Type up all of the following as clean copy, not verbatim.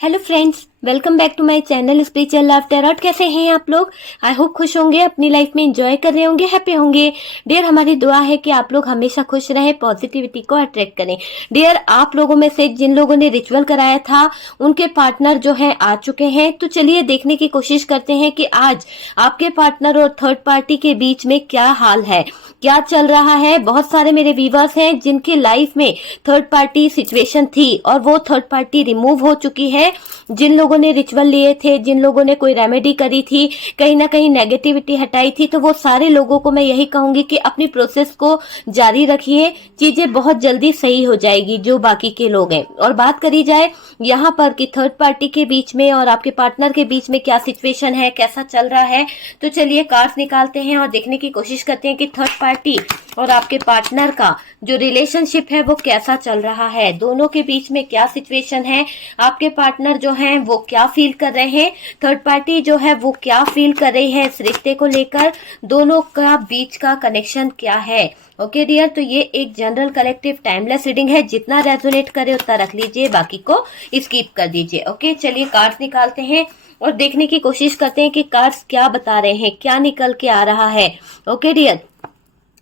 Hello friends, welcome back to my channel spiritual love tarot. कैसे हैं आप लोग? आई होप खुश होंगे, अपनी लाइफ में एंजॉय कर रहे होंगे, हैप्पी होंगे। डियर, हमारी दुआ है कि आप लोग हमेशा खुश रहें, पॉजिटिविटी को अट्रैक्ट करें। डियर, आप लोगों में से जिन लोगों ने रिचुअल कराया था उनके पार्टनर जो है आ चुके हैं। तो चलिए देखने की कोशिश करते हैं कि आज आपके पार्टनर और थर्ड पार्टी के बीच में क्या हाल है, क्या चल रहा है। बहुत सारे मेरे व्यूवर्स हैं जिनकी लाइफ में थर्ड पार्टी सिचुएशन थी और वो थर्ड पार्टी रिमूव हो चुकी है। जिन लोगों ने रिचुअल लिए थे, जिन लोगों ने कोई रेमेडी करी थी, कहीं ना कहीं नेगेटिविटी हटाई थी, तो वो सारे लोगों को मैं यही कहूंगी कि अपनी प्रोसेस को जारी रखिए। चीजें बहुत जल्दी सही हो जाएगी जो बाकी के लोग हैं। और बात करी जाए यहाँ पर कि थर्ड पार्टी के बीच में और आपके पार्टनर के बीच में क्या सिचुएशन है, कैसा चल रहा है, तो चलिए कार्ड्स निकालते हैं और देखने की कोशिश करते हैं कि थर्ड पार्टी और आपके पार्टनर का जो रिलेशनशिप है वो कैसा चल रहा है। दोनों के बीच में क्या सिचुएशन है, आपके पार्टनर जो हैं वो क्या फील कर रहे हैं, थर्ड पार्टी जो है वो क्या फील कर रही है इस रिश्ते को लेकर, दोनों का बीच का कनेक्शन क्या है। ओके डियर, तो ये एक जनरल कलेक्टिव टाइमलेस रीडिंग है। जितना रेजोनेट करे उतना रख लीजिए, बाकी को स्किप कर दीजिए। ओके, चलिए कार्ड्स निकालते हैं और देखने की कोशिश करते हैं कि कार्ड्स क्या बता रहे हैं, क्या निकल के आ रहा है। ओके डियर,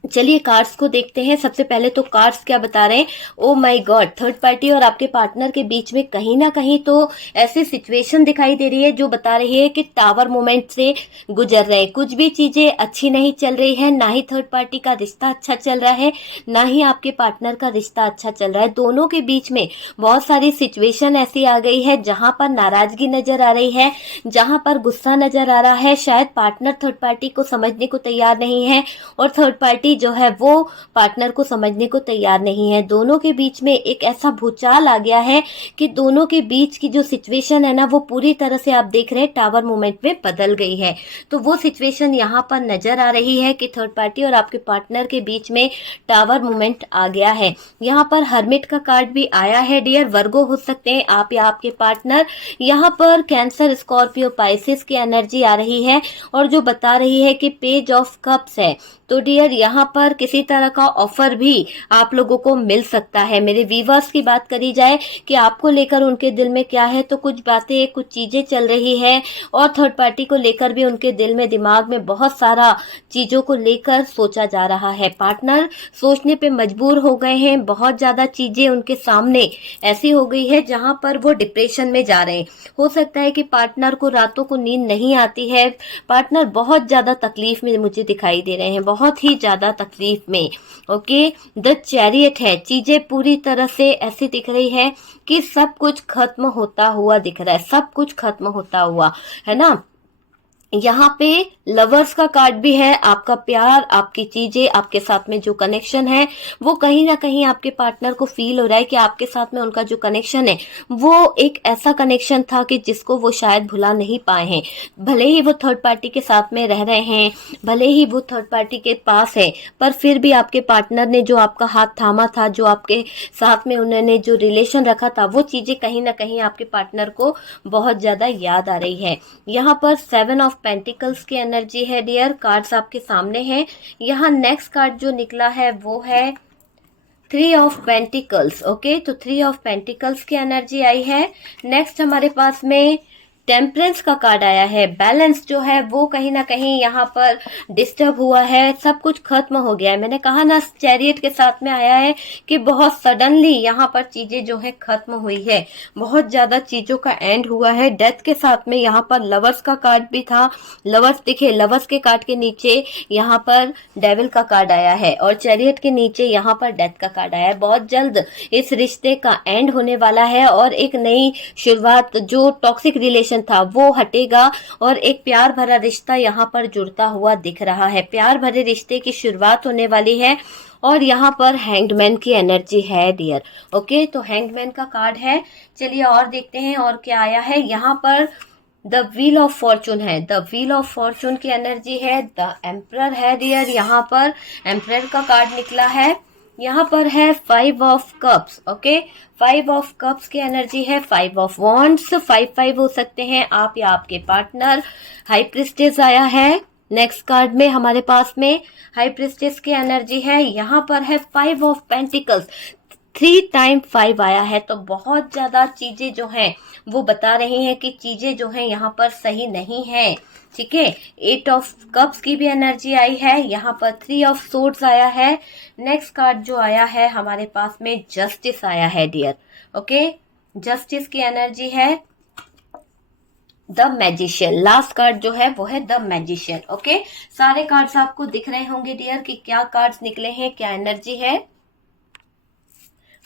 चलिए कार्ड्स को देखते हैं। सबसे पहले तो कार्ड्स क्या बता रहे हैं। Oh my God, third party और आपके पार्टनर के बीच में कहीं ना कहीं तो ऐसी सिचुएशन दिखाई दे रही है जो बता रही है कि टावर मोमेंट से गुजर रहे हैं। कुछ भी चीजें अच्छी नहीं चल रही है, ना ही थर्ड पार्टी का रिश्ता अच्छा चल रहा है, ना ही आपके पार्टनर का रिश्ता अच्छा चल रहा है। दोनों के बीच में बहुत सारी सिचुएशन ऐसी आ गई है जहां पर नाराजगी नजर आ रही है, जहां पर गुस्सा नजर आ रहा है। शायद पार्टनर थर्ड पार्टी को समझने को तैयार नहीं है और थर्ड पार्टी जो है वो पार्टनर को समझने को तैयार नहीं है। दोनों के बीच में एक ऐसा भूचाल आ गया है कि दोनों के बीच की जो सिचुएशन है ना वो पूरी तरह से आप देख रहे हैं टावर मूवमेंट में बदल गई है। तो वो सिचुएशन यहाँ पर नजर आ रही है कि थर्ड पार्टी और आपके पार्टनर के बीच में टावर मूवमेंट आ गया है। यहाँ पर हर्मिट का कार्ड भी आया है डियर। वर्गो हो सकते हैं आप या आपके पार्टनर। यहाँ पर कैंसर, स्कॉर्पियो, पाइसिस की एनर्जी आ रही है और जो बता रही है कि पेज ऑफ कप्स है। तो डियर, यहाँ पर किसी तरह का ऑफर भी आप लोगों को मिल सकता है। मेरे व्यूवर्स की बात करी जाए कि आपको लेकर उनके दिल में क्या है, तो कुछ बातें, कुछ चीजें चल रही है और थर्ड पार्टी को लेकर भी उनके दिल में, दिमाग में बहुत सारा चीजों को लेकर सोचा जा रहा है। पार्टनर सोचने पे मजबूर हो गए हैं। बहुत ज्यादा चीजें उनके सामने ऐसी हो गई है जहां पर वो डिप्रेशन में जा रहे हैं। हो सकता है कि पार्टनर को रातों को नींद नहीं आती है। पार्टनर बहुत ज्यादा तकलीफ में मुझे दिखाई दे रहे हैं, बहुत ही ज्यादा तकलीफ में। ओके, द चैरियट है। चीजें पूरी तरह से ऐसी दिख रही है कि सब कुछ खत्म होता हुआ दिख रहा है, सब कुछ खत्म होता हुआ है ना। यहाँ पे लवर्स का कार्ड भी है। आपका प्यार, आपकी चीजें, आपके साथ में जो कनेक्शन है वो कहीं ना कहीं आपके पार्टनर को फील हो रहा है कि आपके साथ में उनका जो कनेक्शन है वो एक ऐसा कनेक्शन था कि जिसको वो शायद भुला नहीं पाए हैं। भले ही वो थर्ड पार्टी के साथ में रह रहे हैं, भले ही वो थर्ड पार्टी के पास है, पर फिर भी आपके पार्टनर ने जो आपका हाथ थामा था, जो आपके साथ में उन्होंने जो रिलेशन रखा था, वो चीजें कहीं ना कहीं आपके पार्टनर को बहुत ज्यादा याद आ रही है। यहाँ पर 7 ऑफ पेंटिकल्स की एनर्जी है डियर। कार्ड्स आपके सामने हैं। यहाँ नेक्स्ट कार्ड जो निकला है वो है 3 ऑफ पेंटिकल्स। ओके, तो 3 ऑफ पेंटिकल्स की एनर्जी आई है। नेक्स्ट हमारे पास में टेम्परेंस का कार्ड आया है। बैलेंस जो है वो कहीं ना कहीं यहाँ पर डिस्टर्ब हुआ है, सब कुछ खत्म हो गया है। मैंने कहा ना, चैरियट के साथ में आया है कि बहुत सडनली यहाँ पर चीजें जो है खत्म हुई है, बहुत ज्यादा चीजों का एंड हुआ है। डेथ के साथ में यहाँ पर लवर्स का कार्ड भी था। लवर्स दिखे, लवर्स के कार्ड के नीचे यहाँ पर डेविल का कार्ड आया है और चैरियट के नीचे यहाँ पर डेथ का कार्ड आया है। बहुत जल्द इस रिश्ते का एंड होने वाला है और एक नई शुरुआत, जो टॉक्सिक रिलेशन था वो हटेगा और एक प्यार भरा रिश्ता यहाँ पर जुड़ता हुआ दिख रहा है। प्यार भरे रिश्ते की शुरुआत होने वाली है और यहाँ पर हैंग्डमैन की एनर्जी है डियर। ओके, तो हैंग्डमैन का कार्ड है। चलिए और देखते हैं और क्या आया है। यहाँ पर द व्हील ऑफ फॉर्चून है। द व्हील ऑफ फॉर्चून की एनर्जी है। द एम्परर है डियर। यहाँ पर एम्परर का कार्ड निकला है। यहाँ पर है 5 of cups. Okay, 5 of cups की एनर्जी है। 5 ऑफ वॉन्ड्स, 5 हो सकते हैं आप या आपके पार्टनर। हाई प्रिस्टेस आया है। नेक्स्ट कार्ड में हमारे पास में हाई प्रिस्टेस की एनर्जी है। यहाँ पर है 5 ऑफ पेंटिकल्स। 3 टाइम 5 आया है, तो बहुत ज्यादा चीजें जो हैं वो बता रही हैं कि चीजें जो हैं यहाँ पर सही नहीं है। ठीक है, 8 ऑफ कप्स की भी एनर्जी आई है, यहाँ पर 3 ऑफ सोर्ड्स आया है। नेक्स्ट कार्ड जो आया है हमारे पास में जस्टिस आया है डियर। ओके, जस्टिस की एनर्जी है द मैजिशियन। लास्ट कार्ड जो है वो है द मैजिशियन। ओके, सारे कार्ड्स आपको दिख रहे होंगे डियर कि क्या कार्ड्स निकले हैं, क्या एनर्जी है।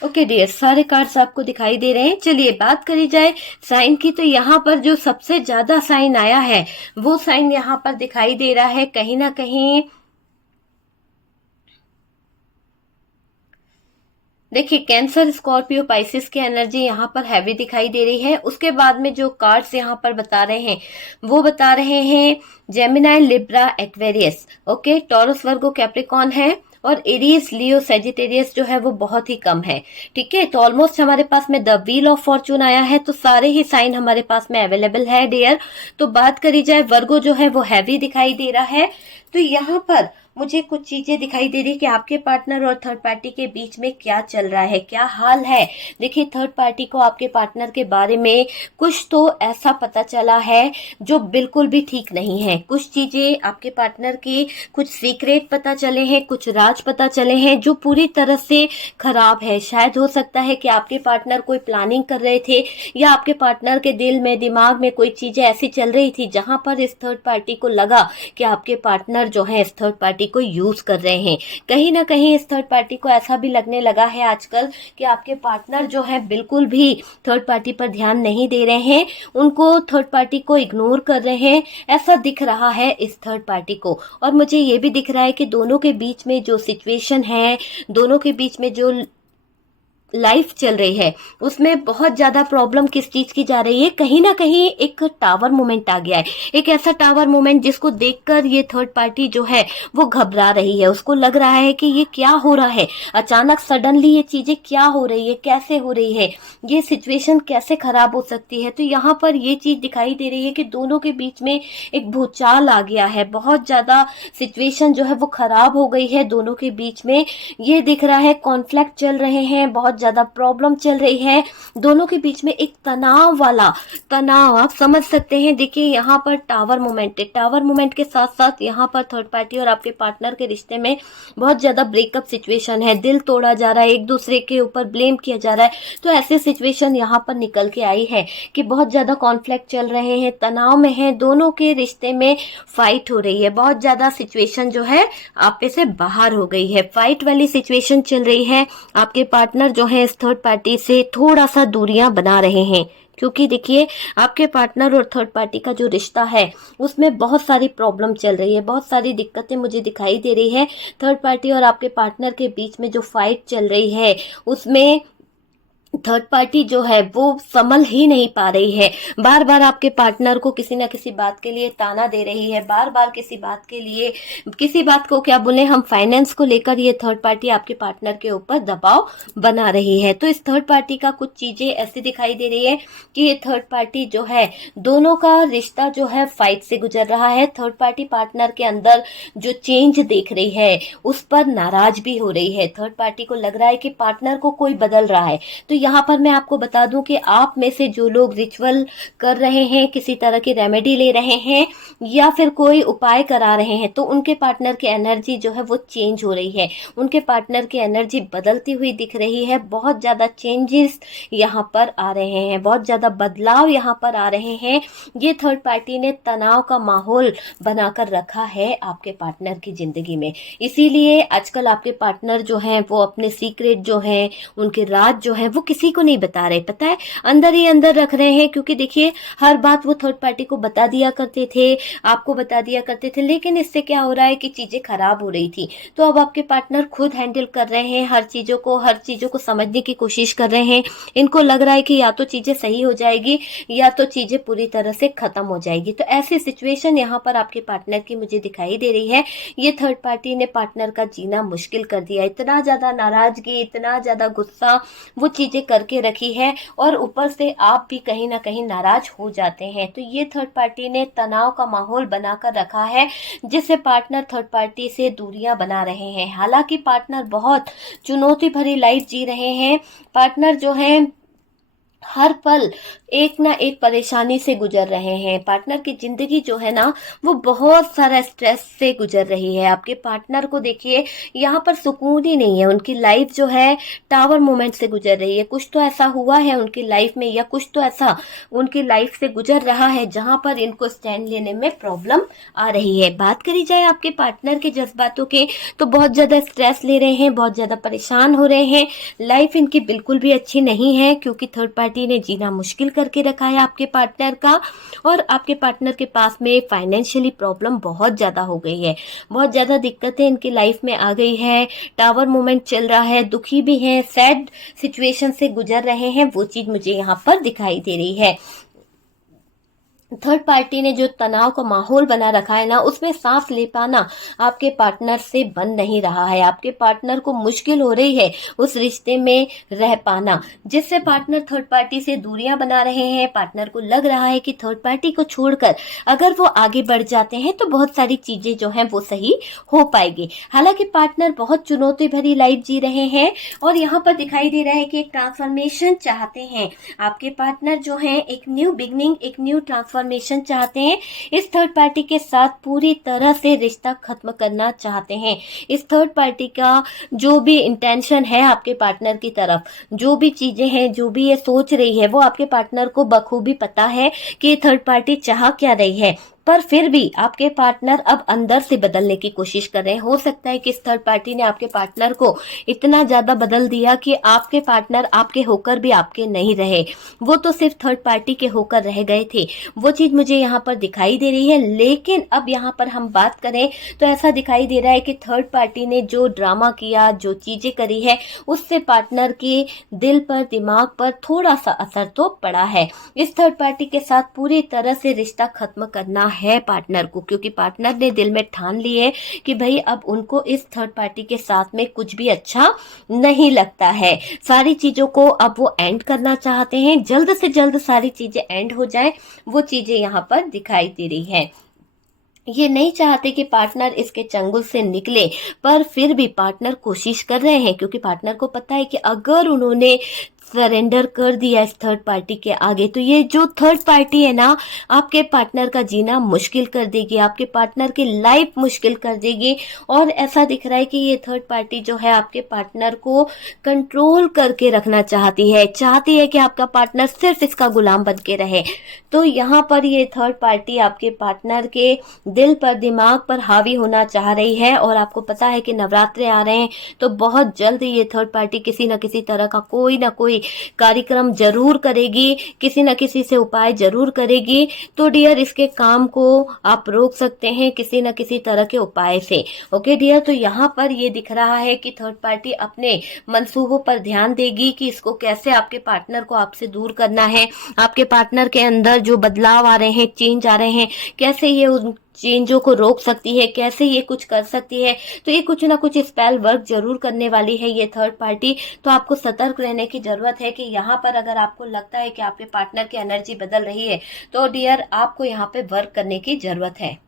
ओके डियर, सारे कार्ड्स आपको दिखाई दे रहे हैं। चलिए बात करी जाए साइन की, तो यहाँ पर जो सबसे ज्यादा साइन आया है वो साइन यहाँ पर दिखाई दे रहा है कहीं ना कहीं। देखिए, कैंसर, स्कॉर्पियो, पाइसिस की एनर्जी यहाँ पर हैवी दिखाई दे रही है। उसके बाद में जो कार्ड्स यहाँ पर बता रहे हैं वो बता रहे हैं Gemini, Libra, Aquarius. Okay, Taurus, Virgo, Capricorn है, और एरीज, लियो, सेजिटेरियस जो है वो बहुत ही कम है। ठीक है, तो ऑलमोस्ट हमारे पास में द व्हील ऑफ फॉर्चून आया है, तो सारे ही साइन हमारे पास में अवेलेबल है डियर। तो बात करी जाए, वर्गो जो है वो हैवी दिखाई दे रहा है। तो यहाँ पर मुझे कुछ चीजें दिखाई दे रही है कि आपके पार्टनर और थर्ड पार्टी के बीच में क्या चल रहा है, क्या हाल है। देखिए, थर्ड पार्टी को आपके पार्टनर के बारे में कुछ तो ऐसा पता चला है जो बिल्कुल भी ठीक नहीं है। कुछ चीजें आपके पार्टनर की, कुछ सीक्रेट पता चले हैं, कुछ राज पता चले हैं जो पूरी तरह से खराब है। शायद हो सकता है कि आपके पार्टनर कोई प्लानिंग कर रहे थे, या आपके पार्टनर के दिल में, दिमाग में कोई चीजें ऐसी चल रही थी जहां पर इस थर्ड पार्टी को लगा कि आपके पार्टनर जो है इस थर्ड पार्टी को यूज कर रहे हैं। कहीं ना कहीं इस थर्ड पार्टी को ऐसा भी लगने लगा है आजकल कि आपके पार्टनर जो है बिल्कुल भी थर्ड पार्टी पर ध्यान नहीं दे रहे हैं, उनको, थर्ड पार्टी को इग्नोर कर रहे हैं, ऐसा दिख रहा है इस थर्ड पार्टी को। और मुझे ये भी दिख रहा है कि दोनों के बीच में जो सिचुएशन है, दोनों के बीच में जो लाइफ चल रही है, उसमें बहुत ज्यादा प्रॉब्लम किस चीज की जा रही है, कहीं ना कहीं एक टावर मोमेंट आ गया है। एक ऐसा टावर मोमेंट जिसको देखकर ये थर्ड पार्टी जो है वो घबरा रही है। उसको लग रहा है कि ये क्या हो रहा है, अचानक सडनली ये चीजें क्या हो रही है, कैसे हो रही है, ये सिचुएशन कैसे खराब हो सकती है। तो यहाँ पर ये चीज दिखाई दे रही है कि दोनों के बीच में एक भूचाल आ गया है, बहुत ज्यादा सिचुएशन जो है वो खराब हो गई है दोनों के बीच में। ये दिख रहा है कॉन्फ्लिक्ट चल रहे हैं, बहुत ज्यादा प्रॉब्लम चल रही है दोनों के बीच में, एक तनाव वाला तनाव आप समझ सकते हैं। देखिए, यहाँ पर टावर मोमेंट है, टावर मोमेंट के साथ साथ यहाँ पर थर्ड पार्टी और आपके पार्टनर के रिश्ते में बहुत ज्यादा ब्रेकअप सिचुएशन है, दिल तोड़ा जा रहा है, एक दूसरे के ऊपर ब्लेम किया जा रहा है। तो ऐसे सिचुएशन यहाँ पर निकल के आई है कि बहुत ज्यादा कॉन्फ्लिक्ट चल रहे हैं, तनाव में है, दोनों के रिश्ते में फाइट हो रही है, बहुत ज्यादा सिचुएशन जो है आपे से बाहर हो गई है, फाइट वाली सिचुएशन चल रही है। आपके पार्टनर जो है इस थर्ड पार्टी से थोड़ा सा दूरियां बना रहे हैं, क्योंकि देखिए, आपके पार्टनर और थर्ड पार्टी का जो रिश्ता है उसमें बहुत सारी प्रॉब्लम चल रही है, बहुत सारी दिक्कतें मुझे दिखाई दे रही है। थर्ड पार्टी और आपके पार्टनर के बीच में जो फाइट चल रही है उसमें थर्ड पार्टी जो है वो संभल ही नहीं पा रही है, बार बार आपके पार्टनर को किसी ना किसी बात के लिए ताना दे रही है, बार बार किसी बात के लिए, किसी बात को क्या बोले हम, फाइनेंस को लेकर ये थर्ड पार्टी आपके पार्टनर के ऊपर दबाव बना रही है। तो इस थर्ड पार्टी का कुछ चीजें ऐसी दिखाई दे रही है कि ये थर्ड पार्टी जो है, दोनों का रिश्ता जो है फाइट से गुजर रहा है। थर्ड पार्टी पार्टनर के अंदर जो चेंज देख रही है उस पर नाराज भी हो रही है। थर्ड पार्टी को लग रहा है कि पार्टनर को कोई बदल रहा है। तो यहाँ पर मैं आपको बता दूं कि आप में से जो लोग रिचुअल कर रहे हैं, किसी तरह की रेमेडी ले रहे हैं या फिर कोई उपाय करा रहे हैं, तो उनके पार्टनर की एनर्जी जो है वो चेंज हो रही है, उनके पार्टनर की एनर्जी बदलती हुई दिख रही है। बहुत ज्यादा चेंजेस यहाँ पर आ रहे हैं, बहुत ज्यादा बदलाव यहाँ पर आ रहे हैं। ये थर्ड पार्टी ने तनाव का माहौल बनाकर रखा है आपके पार्टनर की जिंदगी में। इसीलिए आजकल आपके पार्टनर जो हैं वो अपने सीक्रेट जो हैं, उनके राज जो हैं वो किसी को नहीं बता रहे, पता है, अंदर ही अंदर रख रहे हैं। क्योंकि देखिए, हर बात वो थर्ड पार्टी को बता दिया करते थे, आपको बता दिया करते थे, लेकिन इससे क्या हो रहा है कि चीजें खराब हो रही थी। तो अब आपके पार्टनर खुद हैंडल कर रहे हैं हर चीजों को समझने की कोशिश कर रहे हैं। इनको लग रहा है कि या तो चीजें सही हो जाएगी या तो चीजें पूरी तरह से खत्म हो जाएगी। तो ऐसी सिचुएशन यहाँ पर आपके पार्टनर की मुझे दिखाई दे रही है। ये थर्ड पार्टी ने पार्टनर का जीना मुश्किल कर दिया, इतना ज्यादा नाराजगी, इतना ज्यादा गुस्सा, वो चीजें चीजें करके रखी है और ऊपर से आप भी कहीं ना कहीं नाराज हो जाते हैं। तो ये थर्ड पार्टी ने तनाव का माहौल बनाकर रखा है, जिससे पार्टनर थर्ड पार्टी से दूरियां बना रहे हैं। हालांकि पार्टनर बहुत चुनौती भरी लाइफ जी रहे हैं। पार्टनर जो है हर पल एक ना एक परेशानी से गुजर रहे हैं। पार्टनर की जिंदगी जो है ना वो बहुत सारा स्ट्रेस से गुजर रही है। आपके पार्टनर को देखिए, यहाँ पर सुकून ही नहीं है। उनकी लाइफ जो है टावर मोमेंट से गुजर रही है। कुछ तो ऐसा हुआ है उनकी लाइफ में, या कुछ तो ऐसा उनकी लाइफ से गुजर रहा है जहां पर इनको स्टैंड लेने में प्रॉब्लम आ रही है। बात करी जाए आपके पार्टनर के जज्बातों के, तो बहुत ज्यादा स्ट्रेस ले रहे हैं, बहुत ज्यादा परेशान हो रहे हैं। लाइफ इनकी बिल्कुल भी अच्छी नहीं है, क्योंकि थर्ड पार्टी ने जीना मुश्किल करके रखा है आपके पार्टनर का। और आपके पार्टनर के पास में फाइनेंशियली प्रॉब्लम बहुत ज्यादा हो गई है, बहुत ज्यादा दिक्कतें इनकी लाइफ में आ गई है। टावर मोमेंट चल रहा है, दुखी भी हैं, सैड सिचुएशन से गुजर रहे हैं, वो चीज मुझे यहाँ पर दिखाई दे रही है। थर्ड पार्टी ने जो तनाव का माहौल बना रखा है ना, उसमें सांस ले पाना आपके पार्टनर से बन नहीं रहा है। आपके पार्टनर को मुश्किल हो रही है उस रिश्ते में रह पाना, जिससे पार्टनर थर्ड पार्टी से दूरियां बना रहे हैं। पार्टनर को लग रहा है कि थर्ड पार्टी को छोड़कर अगर वो आगे बढ़ जाते हैं तो बहुत सारी चीजें जो हैं वो सही हो पाएगी। हालांकि पार्टनर बहुत चुनौती भरी लाइफ जी रहे हैं और यहाँ पर दिखाई दे रहा है कि एक ट्रांसफॉर्मेशन चाहते हैं। आपके पार्टनर जो है एक न्यू बिगनिंग, एक न्यू ट्रांसफॉर्मेशन चाहते हैं। इस थर्ड पार्टी के साथ पूरी तरह से रिश्ता खत्म करना चाहते हैं। इस थर्ड पार्टी का जो भी इंटेंशन है आपके पार्टनर की तरफ, जो भी चीजें हैं, जो भी ये सोच रही है, वो आपके पार्टनर को बखूबी पता है कि ये थर्ड पार्टी चाह क्या रही है। पर फिर भी आपके पार्टनर अब अंदर से बदलने की कोशिश कर रहे हैं। हो सकता है कि इस थर्ड पार्टी ने आपके पार्टनर को इतना ज्यादा बदल दिया कि आपके पार्टनर आपके होकर भी आपके नहीं रहे, वो तो सिर्फ थर्ड पार्टी के होकर रह गए थे। वो चीज मुझे यहाँ पर दिखाई दे रही है। लेकिन अब यहाँ पर हम बात करें तो ऐसा दिखाई दे रहा है कि थर्ड पार्टी ने जो ड्रामा किया, जो चीजें करी है, उससे पार्टनर के दिल पर, दिमाग पर थोड़ा सा असर तो पड़ा है। इस थर्ड पार्टी के साथ पूरी तरह से रिश्ता खत्म करना है पार्टनर को, क्योंकि पार्टनर ने दिल में ठान ली है कि भाई अब उनको इस थर्ड पार्टी के साथ में कुछ भी अच्छा नहीं लगता है। सारी चीजों को अब वो एंड करना चाहते हैं, जल्द से जल्द सारी चीजें एंड हो जाए, वो चीजें यहाँ पर दिखाई दे रही है। ये नहीं चाहते कि पार्टनर इसके चंगुल से निकले, पर फिर भी पार्टनर कोशिश कर रहे हैं, क्योंकि पार्टनर को पता है कि अगर उन्होंने सरेंडर कर दिया इस थर्ड पार्टी के आगे, तो ये जो थर्ड पार्टी है ना, आपके पार्टनर का जीना मुश्किल कर देगी, आपके पार्टनर की लाइफ मुश्किल कर देगी। और ऐसा दिख रहा है कि ये थर्ड पार्टी जो है आपके पार्टनर को कंट्रोल करके रखना चाहती है कि आपका पार्टनर सिर्फ इसका गुलाम बन के रहे। तो यहाँ पर ये थर्ड पार्टी आपके पार्टनर के दिल पर, दिमाग पर हावी होना चाह रही है। और आपको पता है कि नवरात्रे आ रहे हैं, तो बहुत जल्द ये थर्ड पार्टी किसी न किसी तरह का कोई ना कोई कार्यक्रम जरूर करेगी, किसी न किसी से उपाय जरूर करेगी। तो डियर, इसके काम को आप रोक सकते हैं किसी न किसी तरह के उपाय से। ओके डियर, तो यहाँ पर ये दिख रहा है कि थर्ड पार्टी अपने मंसूबों पर ध्यान देगी कि इसको कैसे आपके पार्टनर को आपसे दूर करना है। आपके पार्टनर के अंदर जो बदलाव आ रहे हैं, चेंज आ रहे हैं, कैसे ये उन चेंजों को रोक सकती है, कैसे ये कुछ कर सकती है। तो ये कुछ ना कुछ स्पेल वर्क जरूर करने वाली है ये थर्ड पार्टी। तो आपको सतर्क रहने की जरूरत है कि यहाँ पर अगर आपको लगता है कि आपके पार्टनर की एनर्जी बदल रही है, तो डियर आपको यहाँ पे वर्क करने की जरूरत है,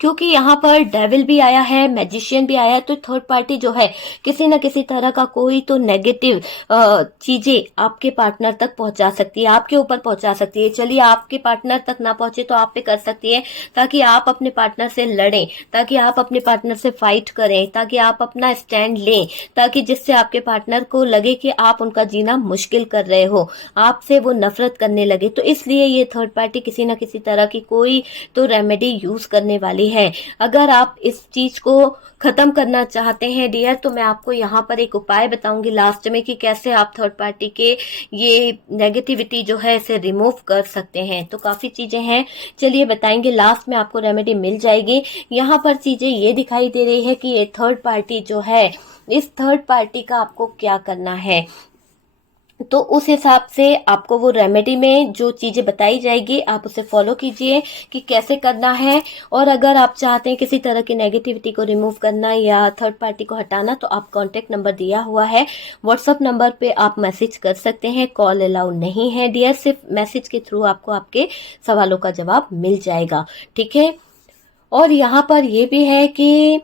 क्योंकि यहाँ पर डेविल भी आया है, मैजिशियन भी आया है। तो थर्ड पार्टी जो है किसी न किसी तरह का कोई तो नेगेटिव चीजें आपके पार्टनर तक पहुंचा सकती है, आपके ऊपर पहुंचा सकती है। चलिए, आपके पार्टनर तक ना पहुंचे तो आप पे कर सकती है, ताकि आप अपने पार्टनर से लड़ें, ताकि आप अपने पार्टनर से फाइट करें, ताकि आप अपना स्टैंड लें, ताकि जिससे आपके पार्टनर को लगे कि आप उनका जीना मुश्किल कर रहे हो, आपसे वो नफरत करने लगे। तो इसलिए ये थर्ड पार्टी किसी न किसी तरह की कोई तो रेमेडी यूज करने वाली है। अगर आप इस चीज को खत्म करना चाहते हैं डियर, तो मैं आपको यहाँ पर एक उपाय बताऊंगी लास्ट में कि कैसे आप थर्ड पार्टी के ये नेगेटिविटी जो है इसे रिमूव कर सकते हैं। तो काफी चीजें हैं, चलिए बताएंगे, लास्ट में आपको रेमेडी मिल जाएगी। यहाँ पर चीजें ये दिखाई दे रही है कि ये थर्ड पार्टी जो है, इस थर्ड पार्टी का आपको क्या करना है। तो उस हिसाब से आपको वो रेमेडी में जो चीज़ें बताई जाएगी आप उसे फॉलो कीजिए कि कैसे करना है। और अगर आप चाहते हैं किसी तरह की नेगेटिविटी को रिमूव करना या थर्ड पार्टी को हटाना, तो आप कॉन्टैक्ट नंबर दिया हुआ है, व्हाट्सअप नंबर पे आप मैसेज कर सकते हैं। कॉल अलाउ नहीं है डियर, सिर्फ मैसेज के थ्रू आपको आपके सवालों का जवाब मिल जाएगा, ठीक है। और यहाँ पर ये भी है कि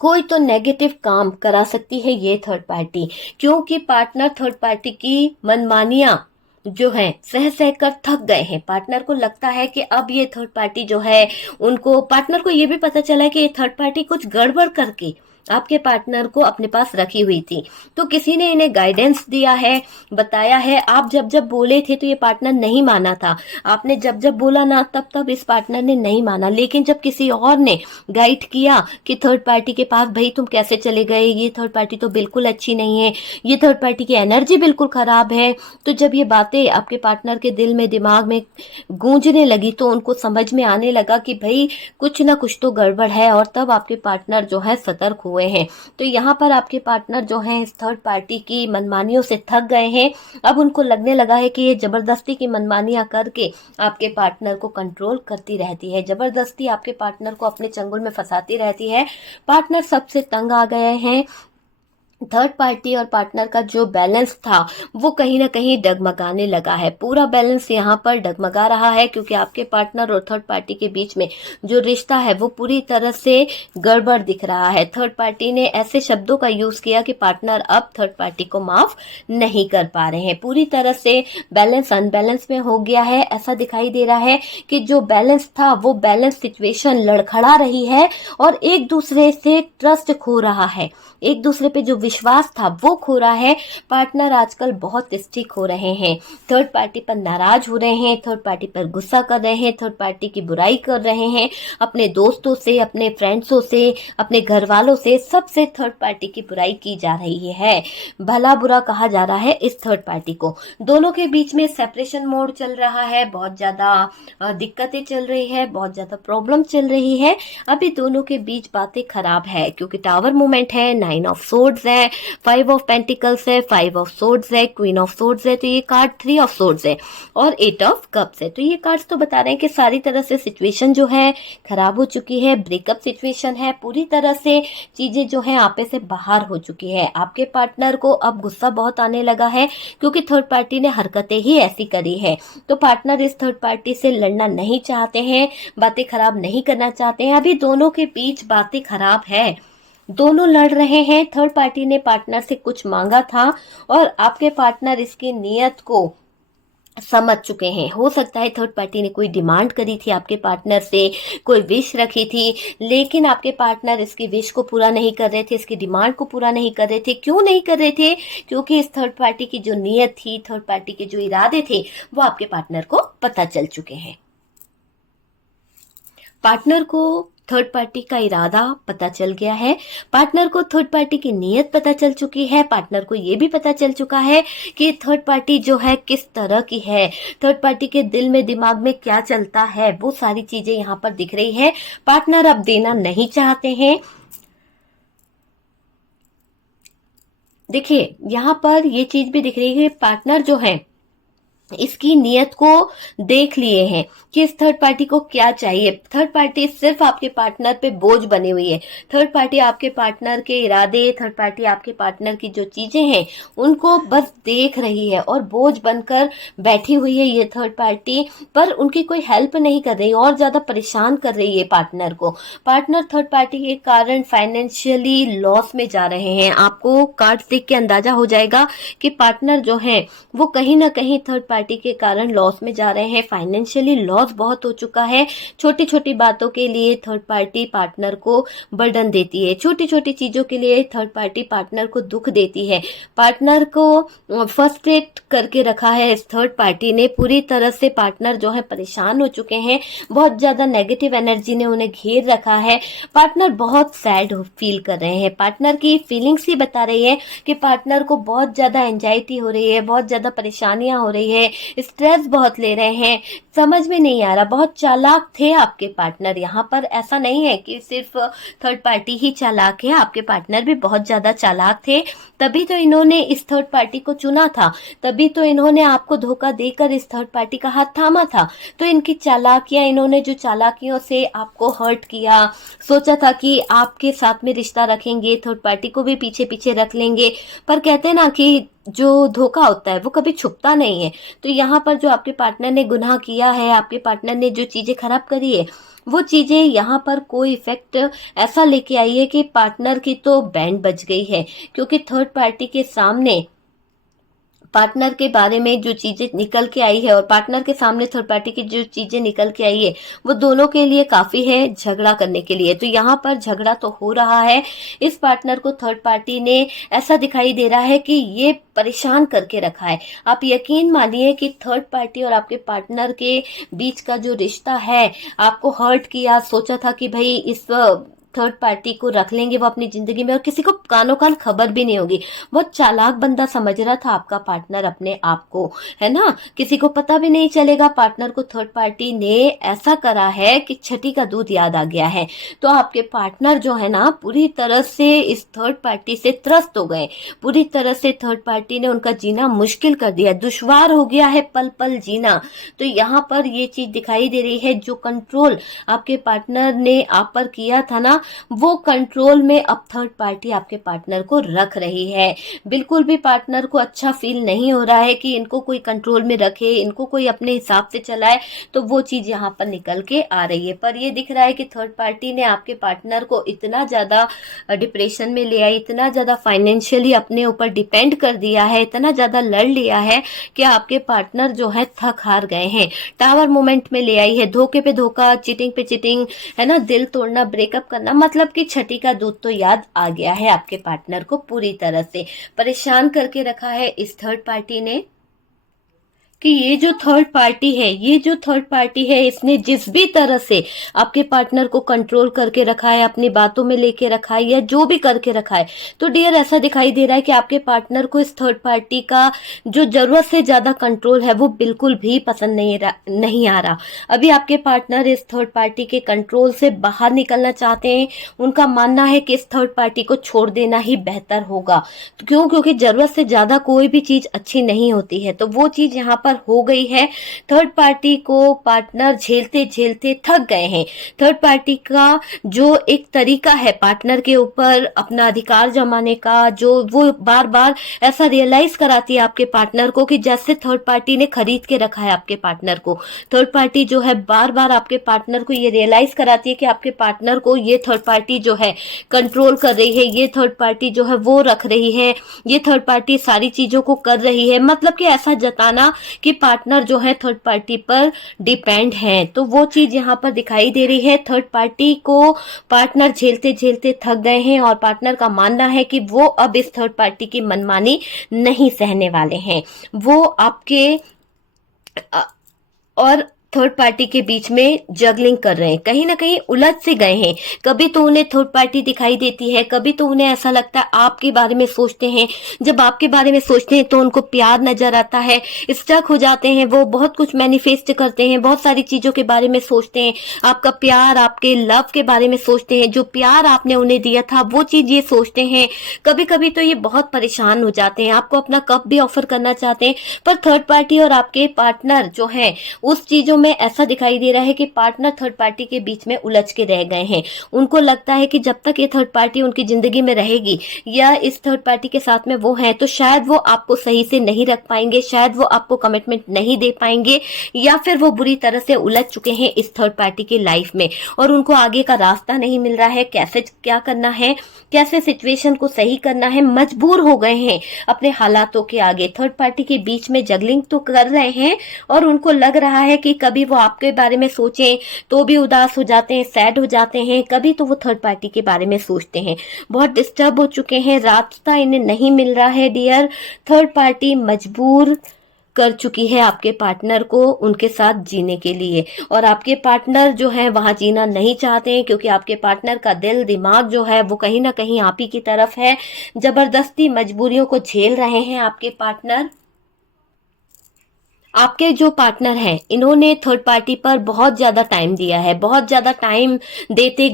कोई तो नेगेटिव काम करा सकती है ये थर्ड पार्टी, क्योंकि पार्टनर थर्ड पार्टी की मनमानियां जो है सह सह कर थक गए हैं। पार्टनर को लगता है कि अब ये थर्ड पार्टी जो है, उनको पार्टनर को ये भी पता चला है कि ये थर्ड पार्टी कुछ गड़बड़ करके आपके पार्टनर को अपने पास रखी हुई थी। तो किसी ने इन्हें गाइडेंस दिया है, बताया है। आप जब जब बोले थे तो ये पार्टनर नहीं माना था, आपने जब जब बोला ना तब तब इस पार्टनर ने नहीं माना। लेकिन जब किसी और ने गाइड किया कि थर्ड पार्टी के पास भाई तुम कैसे चले गए, ये थर्ड पार्टी तो बिल्कुल अच्छी नहीं है, ये थर्ड पार्टी की एनर्जी बिल्कुल खराब है, तो जब ये बातें आपके पार्टनर के दिल में दिमाग में गूंजने लगी तो उनको समझ में आने लगा कि भाई कुछ ना कुछ तो गड़बड़ है, और तब आपके पार्टनर जो है सतर्क हुए हैं। तो यहाँ पर आपके पार्टनर जो हैं इस थर्ड पार्टी की मनमानियों से थक गए हैं। अब उनको लगने लगा है कि ये जबरदस्ती की मनमानियां करके आपके पार्टनर को कंट्रोल करती रहती है, जबरदस्ती आपके पार्टनर को अपने चंगुल में फंसाती रहती है। पार्टनर सबसे तंग आ गए हैं। थर्ड पार्टी और पार्टनर का जो बैलेंस था वो कहीं ना कहीं डगमगाने लगा है। पूरा बैलेंस यहाँ पर डगमगा रहा है, क्योंकि आपके पार्टनर और थर्ड पार्टी के बीच में जो रिश्ता है वो पूरी तरह से गड़बड़ दिख रहा है। थर्ड पार्टी ने ऐसे शब्दों का यूज किया कि पार्टनर अब थर्ड पार्टी को माफ नहीं कर पा रहे हैं। पूरी तरह से बैलेंस अनबैलेंस में हो गया है। ऐसा दिखाई दे रहा है कि जो बैलेंस था वो बैलेंस सिचुएशन लड़खड़ा रही है, और एक दूसरे से ट्रस्ट खो रहा है, एक दूसरे पे जो विश्वास था वो खो रहा है। पार्टनर आजकल बहुत स्टिक हो रहे हैं, थर्ड पार्टी पर नाराज हो रहे हैं, थर्ड पार्टी पर गुस्सा कर रहे हैं, थर्ड पार्टी की बुराई कर रहे हैं, अपने दोस्तों से, अपने फ्रेंड्सों से, अपने घर वालों से, सबसे थर्ड पार्टी की बुराई की जा रही है, भला बुरा कहा जा रहा है इस थर्ड पार्टी को। दोनों के बीच में सेपरेशन मोड चल रहा है, बहुत ज्यादा दिक्कतें चल रही है, बहुत ज्यादा प्रॉब्लम चल रही है। अभी दोनों के बीच बातें खराब है, क्योंकि टावर मूवमेंट है, 9 ऑफ सोर्ड्स है, 5 ऑफ पेंटिकल्स है, 5 ऑफ सोर्ड्स है, क्वीन ऑफ सोर्ड्स है, तो ये कार्ड 3 ऑफ सोर्ड्स है, और 8 ऑफ कप्स है। तो ये कार्ड्स तो बता रहे हैं कि सारी तरह से सिचुएशन जो है खराब हो चुकी है, ब्रेकअप सिचुएशन है, पूरी तरह से चीजें जो है आपे से बाहर हो चुकी है। आपके पार्टनर को अब गुस्सा बहुत आने लगा है, क्योंकि थर्ड पार्टी ने हरकतें ही ऐसी करी है। तो पार्टनर इस थर्ड पार्टी से लड़ना नहीं चाहते हैं, बातें खराब नहीं करना चाहते हैं। अभी दोनों के बीच बातें खराब है, दोनों लड़ रहे हैं। थर्ड पार्टी ने पार्टनर से कुछ मांगा था, और आपके पार्टनर इसकी नीयत को समझ चुके हैं। हो सकता है थर्ड पार्टी ने कोई डिमांड करी थी आपके पार्टनर से, कोई विश रखी थी, लेकिन आपके पार्टनर इसकी विश को पूरा नहीं कर रहे थे, इसकी डिमांड को पूरा नहीं कर रहे थे। क्यों नहीं कर रहे थे? क्योंकि इस थर्ड पार्टी की जो नीयत थी, थर्ड पार्टी के जो इरादे थे, वो आपके पार्टनर को पता चल चुके हैं। पार्टनर को थर्ड पार्टी का इरादा पता चल गया है, पार्टनर को थर्ड पार्टी की नीयत पता चल चुकी है, पार्टनर को ये भी पता चल चुका है कि थर्ड पार्टी जो है किस तरह की है, थर्ड पार्टी के दिल में दिमाग में क्या चलता है, वो सारी चीजें यहाँ पर दिख रही है। पार्टनर अब देना नहीं चाहते हैं। देखिए यहाँ पर ये चीज भी दिख रही है, पार्टनर जो है इसकी नीयत को देख लिए हैं कि इस थर्ड पार्टी को क्या चाहिए। थर्ड पार्टी सिर्फ आपके पार्टनर पे बोझ बनी हुई है। थर्ड पार्टी आपके पार्टनर के इरादे, थर्ड पार्टी आपके पार्टनर की जो चीजें हैं उनको बस देख रही है, और बोझ बनकर बैठी हुई है ये थर्ड पार्टी। पर उनकी कोई हेल्प नहीं कर रही, और ज्यादा परेशान कर रही है पार्टनर को। पार्टनर थर्ड पार्टी के कारण फाइनेंशियली लॉस में जा रहे हैं। आपको कार्ड देख के अंदाजा हो जाएगा कि पार्टनर जो है वो कहीं ना कहीं थर्ड पार्टी के कारण लॉस में जा रहे हैं। फाइनेंशियली लॉस बहुत हो चुका है। छोटी छोटी बातों के लिए थर्ड पार्टी पार्टनर को बर्डन देती है, छोटी छोटी चीजों के लिए थर्ड पार्टी पार्टनर को दुख देती है। पार्टनर को फ्रस्ट्रेट करके रखा है इस थर्ड पार्टी ने। पूरी तरह से पार्टनर जो है परेशान हो चुके हैं, बहुत ज्यादा नेगेटिव एनर्जी ने उन्हें घेर रखा है। पार्टनर बहुत सैड फील कर रहे हैं। पार्टनर की फीलिंग्स ही बता रही है कि पार्टनर को बहुत ज्यादा एंजाइटी हो रही है, बहुत ज्यादा परेशानियां हो रही है, हैं, स्ट्रेस बहुत ले रहे हैं, समझ में नहीं आ रहा। बहुत चालाक थे आपके पार्टनर। यहाँ पर ऐसा नहीं है कि सिर्फ थर्ड पार्टी ही चालाक है, आपके पार्टनर भी बहुत ज्यादा चालाक थे। तभी तो इन्होंने इस थर्ड पार्टी को चुना था, तभी तो इन्होंने आपको धोखा देकर इस थर्ड पार्टी का हाथ थामा था। तो इनकी चालाकियां, इन्होंने जो चालाकियों से आपको हर्ट किया, सोचा था कि आपके साथ में रिश्ता रखेंगे, थर्ड पार्टी को भी पीछे पीछे रख लेंगे, पर कहते हैं ना कि जो धोखा होता है वो कभी छुपता नहीं है। तो यहाँ पर जो आपके पार्टनर ने गुनाह किया है, आपके पार्टनर ने जो चीजें खराब करी है, वो चीजें यहाँ पर कोई इफेक्ट ऐसा लेके आई है कि पार्टनर की तो बैंड बज गई है। क्योंकि थर्ड पार्टी के सामने पार्टनर के बारे में जो चीजें निकल के आई है और पार्टनर के सामने थर्ड पार्टी की जो चीजें निकल के आई है, वो दोनों के लिए काफी है झगड़ा करने के लिए। तो यहाँ पर झगड़ा तो हो रहा है। इस पार्टनर को थर्ड पार्टी ने ऐसा दिखाई दे रहा है कि ये परेशान करके रखा है। आप यकीन मानिए कि थर्ड पार्टी और आपके पार्टनर के बीच का जो रिश्ता है, आपको हर्ट किया, सोचा था कि भाई इस थर्ड पार्टी को रख लेंगे वो अपनी जिंदगी में और किसी को कानो कान खबर भी नहीं होगी। बहुत चालाक बंदा समझ रहा था आपका पार्टनर अपने आप को, है ना। किसी को पता भी नहीं चलेगा। पार्टनर को थर्ड पार्टी ने ऐसा करा है कि छठी का दूध याद आ गया है। तो आपके पार्टनर जो है ना, पूरी तरह से इस थर्ड पार्टी से त्रस्त हो गए। पूरी तरह से थर्ड पार्टी ने उनका जीना मुश्किल कर दिया, दुश्वार हो गया है पल पल जीना। तो यहाँ पर ये चीज दिखाई दे रही है, जो कंट्रोल आपके पार्टनर ने आप पर किया था ना, वो कंट्रोल में अब थर्ड पार्टी आपके पार्टनर को रख रही है। बिल्कुल भी पार्टनर को अच्छा फील नहीं हो रहा है कि इनको कोई कंट्रोल में रखे, इनको कोई अपने हिसाब से चलाए। तो वो चीज यहाँ पर निकल के आ रही है। पर ये दिख रहा है कि थर्ड पार्टी ने आपके पार्टनर को इतना ज्यादा डिप्रेशन में ले आई, इतना ज्यादा फाइनेंशियली अपने ऊपर डिपेंड कर दिया है, इतना ज्यादा लड़ लिया है कि आपके पार्टनर जो है थक हार गए हैं। टावर मोमेंट में ले आई है, धोखे पे धोखा, चीटिंग पे चीटिंग, है ना, दिल तोड़ना, ब्रेकअप करना। मतलब कि छठी का दूध तो याद आ गया है आपके पार्टनर को। पूरी तरह से परेशान करके रखा है इस थर्ड पार्टी ने कि ये जो थर्ड पार्टी है, ये जो थर्ड पार्टी है, इसने जिस भी तरह से आपके पार्टनर को कंट्रोल करके रखा है, अपनी बातों में लेके रखा है या जो भी करके रखा है, तो डियर ऐसा दिखाई दे रहा है कि आपके पार्टनर को इस थर्ड पार्टी का जो जरूरत से ज्यादा कंट्रोल है वो बिल्कुल भी पसंद नहीं आ रहा। अभी आपके पार्टनर इस थर्ड पार्टी के कंट्रोल से बाहर निकलना चाहते हैं। उनका मानना है कि इस थर्ड पार्टी को छोड़ देना ही बेहतर होगा। क्यों? क्योंकि जरूरत से ज्यादा कोई भी चीज अच्छी नहीं होती है। तो वो चीज यहाँ पर हो गई है। थर्ड पार्टी को पार्टनर झेलते झेलते थक गए हैं। थर्ड पार्टी का जो एक तरीका है पार्टनर के ऊपर अपना अधिकार जमाने का, जो वो बार बार ऐसा रियलाइज कराती है आपके पार्टनर को कि जैसे थर्ड पार्टी ने खरीद के रखा है आपके पार्टनर को। थर्ड पार्टी जो है बार बार आपके पार्टनर को ये रियलाइज कराती है कि आपके पार्टनर को ये थर्ड पार्टी जो है कंट्रोल कर रही है, ये थर्ड पार्टी जो है वो रख रही है, ये थर्ड पार्टी सारी चीजों को कर रही है। मतलब कि ऐसा जताना कि पार्टनर जो है थर्ड पार्टी पर डिपेंड है। तो वो चीज यहाँ पर दिखाई दे रही है। थर्ड पार्टी को पार्टनर झेलते झेलते थक गए हैं और पार्टनर का मानना है कि वो अब इस थर्ड पार्टी की मनमानी नहीं सहने वाले हैं। वो आपके और थर्ड पार्टी के बीच में जगलिंग कर रहे हैं, कहीं ना कहीं उलझ से गए हैं। कभी तो उन्हें थर्ड पार्टी दिखाई देती है, कभी तो उन्हें ऐसा लगता है आपके बारे में सोचते हैं। जब आपके बारे में सोचते हैं तो उनको प्यार नजर आता है, स्टक हो जाते हैं। वो बहुत कुछ मैनिफेस्ट करते हैं, बहुत सारी चीजों के बारे में सोचते हैं, आपका प्यार, आपके लव के बारे में सोचते हैं, जो प्यार आपने उन्हें दिया था वो चीज ये सोचते हैं। कभी कभी तो ये बहुत परेशान हो जाते हैं, आपको अपना कप भी ऑफर करना चाहते हैं। पर थर्ड पार्टी और आपके पार्टनर जो है उस चीजों में ऐसा दिखाई दे रहा है कि पार्टनर थर्ड पार्टी के बीच में उलझ के रह गए हैं। उनको लगता है कि जब तक ये थर्ड पार्टी उनकी जिंदगी में रहेगी या इस थर्ड पार्टी के साथ में वो है, तो शायद वो आपको सही से नहीं रख पाएंगे, शायद वो आपको कमिटमेंट नहीं दे पाएंगे, या फिर वो बुरी तरह से उलझ चुके हैं इस थर्ड पार्टी की लाइफ में और उनको आगे का रास्ता नहीं मिल रहा है, कैसे क्या करना है, कैसे सिचुएशन को सही करना है। मजबूर हो गए हैं अपने हालातों के आगे। थर्ड पार्टी के बीच में जगलिंग तो कर रहे हैं और उनको लग रहा है कि कभी वो आपके बारे में सोचें तो भी उदास हो जाते हैं, सैड हो जाते हैं, कभी तो वो थर्ड पार्टी के बारे में सोचते हैं। बहुत डिस्टर्ब हो चुके हैं, रास्ता इन्हें नहीं मिल रहा है डियर। थर्ड पार्टी मजबूर कर चुकी है आपके पार्टनर को उनके साथ जीने के लिए, और आपके पार्टनर जो है वहां जीना नहीं चाहते हैं क्योंकि आपके पार्टनर का दिल दिमाग जो है वो कहीं ना कहीं आप ही की तरफ है। जबरदस्ती मजबूरियों को झेल रहे हैं आपके पार्टनर। आपके जो पार्टनर हैं इन्होंने थर्ड पार्टी पर बहुत ज्यादा टाइम दिया है, बहुत ज्यादा टाइम देते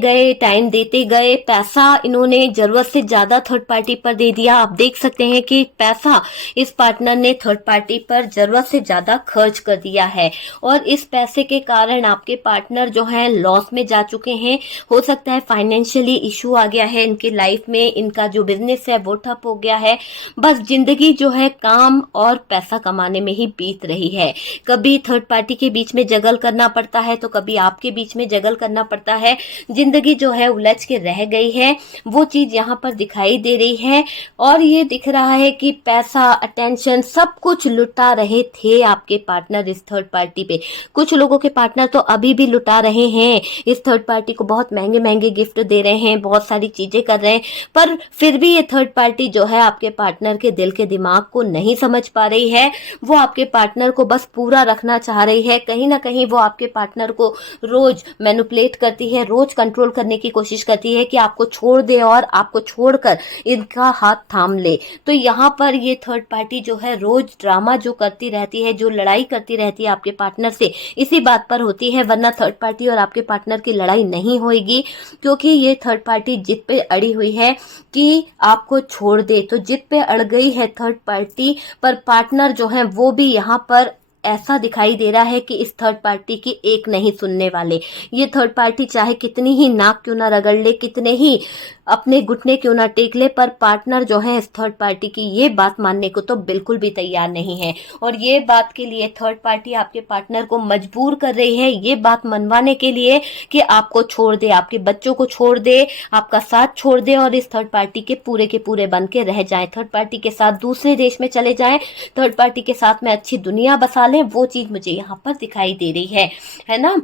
गए, पैसा इन्होंने जरूरत से ज्यादा थर्ड पार्टी पर दे दिया। आप देख सकते हैं कि पैसा इस पार्टनर ने थर्ड पार्टी पर जरूरत से ज्यादा खर्च कर दिया है और इस पैसे के कारण आपके पार्टनर जो है लॉस में जा चुके हैं। हो सकता है फाइनेंशियली इशू आ गया है इनकी लाइफ में, इनका जो बिजनेस है वो ठप हो गया है। बस जिंदगी जो है काम और पैसा कमाने में ही बीत रही है। कभी थर्ड पार्टी के बीच में जगल करना पड़ता है तो कभी आपके बीच में जगल करना पड़ता है। जिंदगी जो है उलझ के रह गई है, वो चीज यहाँ पर दिखाई दे रही है और ये दिख रहा है कि पैसा, अटेंशन, सब कुछ लुटा रहे थे आपके पार्टनर इस थर्ड पार्टी पे। कुछ लोगों के पार्टनर तो अभी भी लुटा रहे हैं, इस थर्ड पार्टी को बहुत महंगे महंगे गिफ्ट दे रहे हैं, बहुत सारी चीजें कर रहे हैं, पर फिर भी ये थर्ड पार्टी जो है आपके पार्टनर के दिल के दिमाग को नहीं समझ पा रही है। वो आपके पार्टनर को बस पूरा रखना चाह रही है। कहीं ना कहीं वो आपके पार्टनर को रोज मैनिपुलेट करती है, रोज कंट्रोल करने की कोशिश करती है कि आपको छोड़ दे और आपको छोड़कर इनका हाथ थाम ले। तो यहाँ पर ये थर्ड पार्टी जो है रोज ड्रामा जो करती रहती है, जो लड़ाई करती रहती है आपके पार्टनर से, इसी बात पर होती है। वरना थर्ड पार्टी और आपके पार्टनर की लड़ाई नहीं होगी, क्योंकि ये थर्ड पार्टी जिद पे अड़ी हुई है कि आपको छोड़ दे। तो जिद पे अड़ गई है थर्ड पार्टी, पर पार्टनर जो है वो भी यहाँ पर ऐसा दिखाई दे रहा है कि इस थर्ड पार्टी की एक नहीं सुनने वाले। ये थर्ड पार्टी चाहे कितनी ही नाक क्यों ना रगड़ ले, कितने ही अपने घुटने क्यों ना टेक ले, पर पार्टनर जो है इस थर्ड पार्टी की ये बात मानने को तो बिल्कुल भी तैयार नहीं है। और ये बात के लिए थर्ड पार्टी आपके पार्टनर को मजबूर कर रही है, ये बात मनवाने के लिए कि आपको छोड़ दे, आपके बच्चों को छोड़ दे, आपका साथ छोड़ दे और इस थर्ड पार्टी के पूरे बन के रह जाए, थर्ड पार्टी के साथ दूसरे देश में चले जाएं, थर्ड पार्टी के साथ में अच्छी दुनिया बसा लें। वो चीज मुझे यहाँ पर दिखाई दे रही है ना।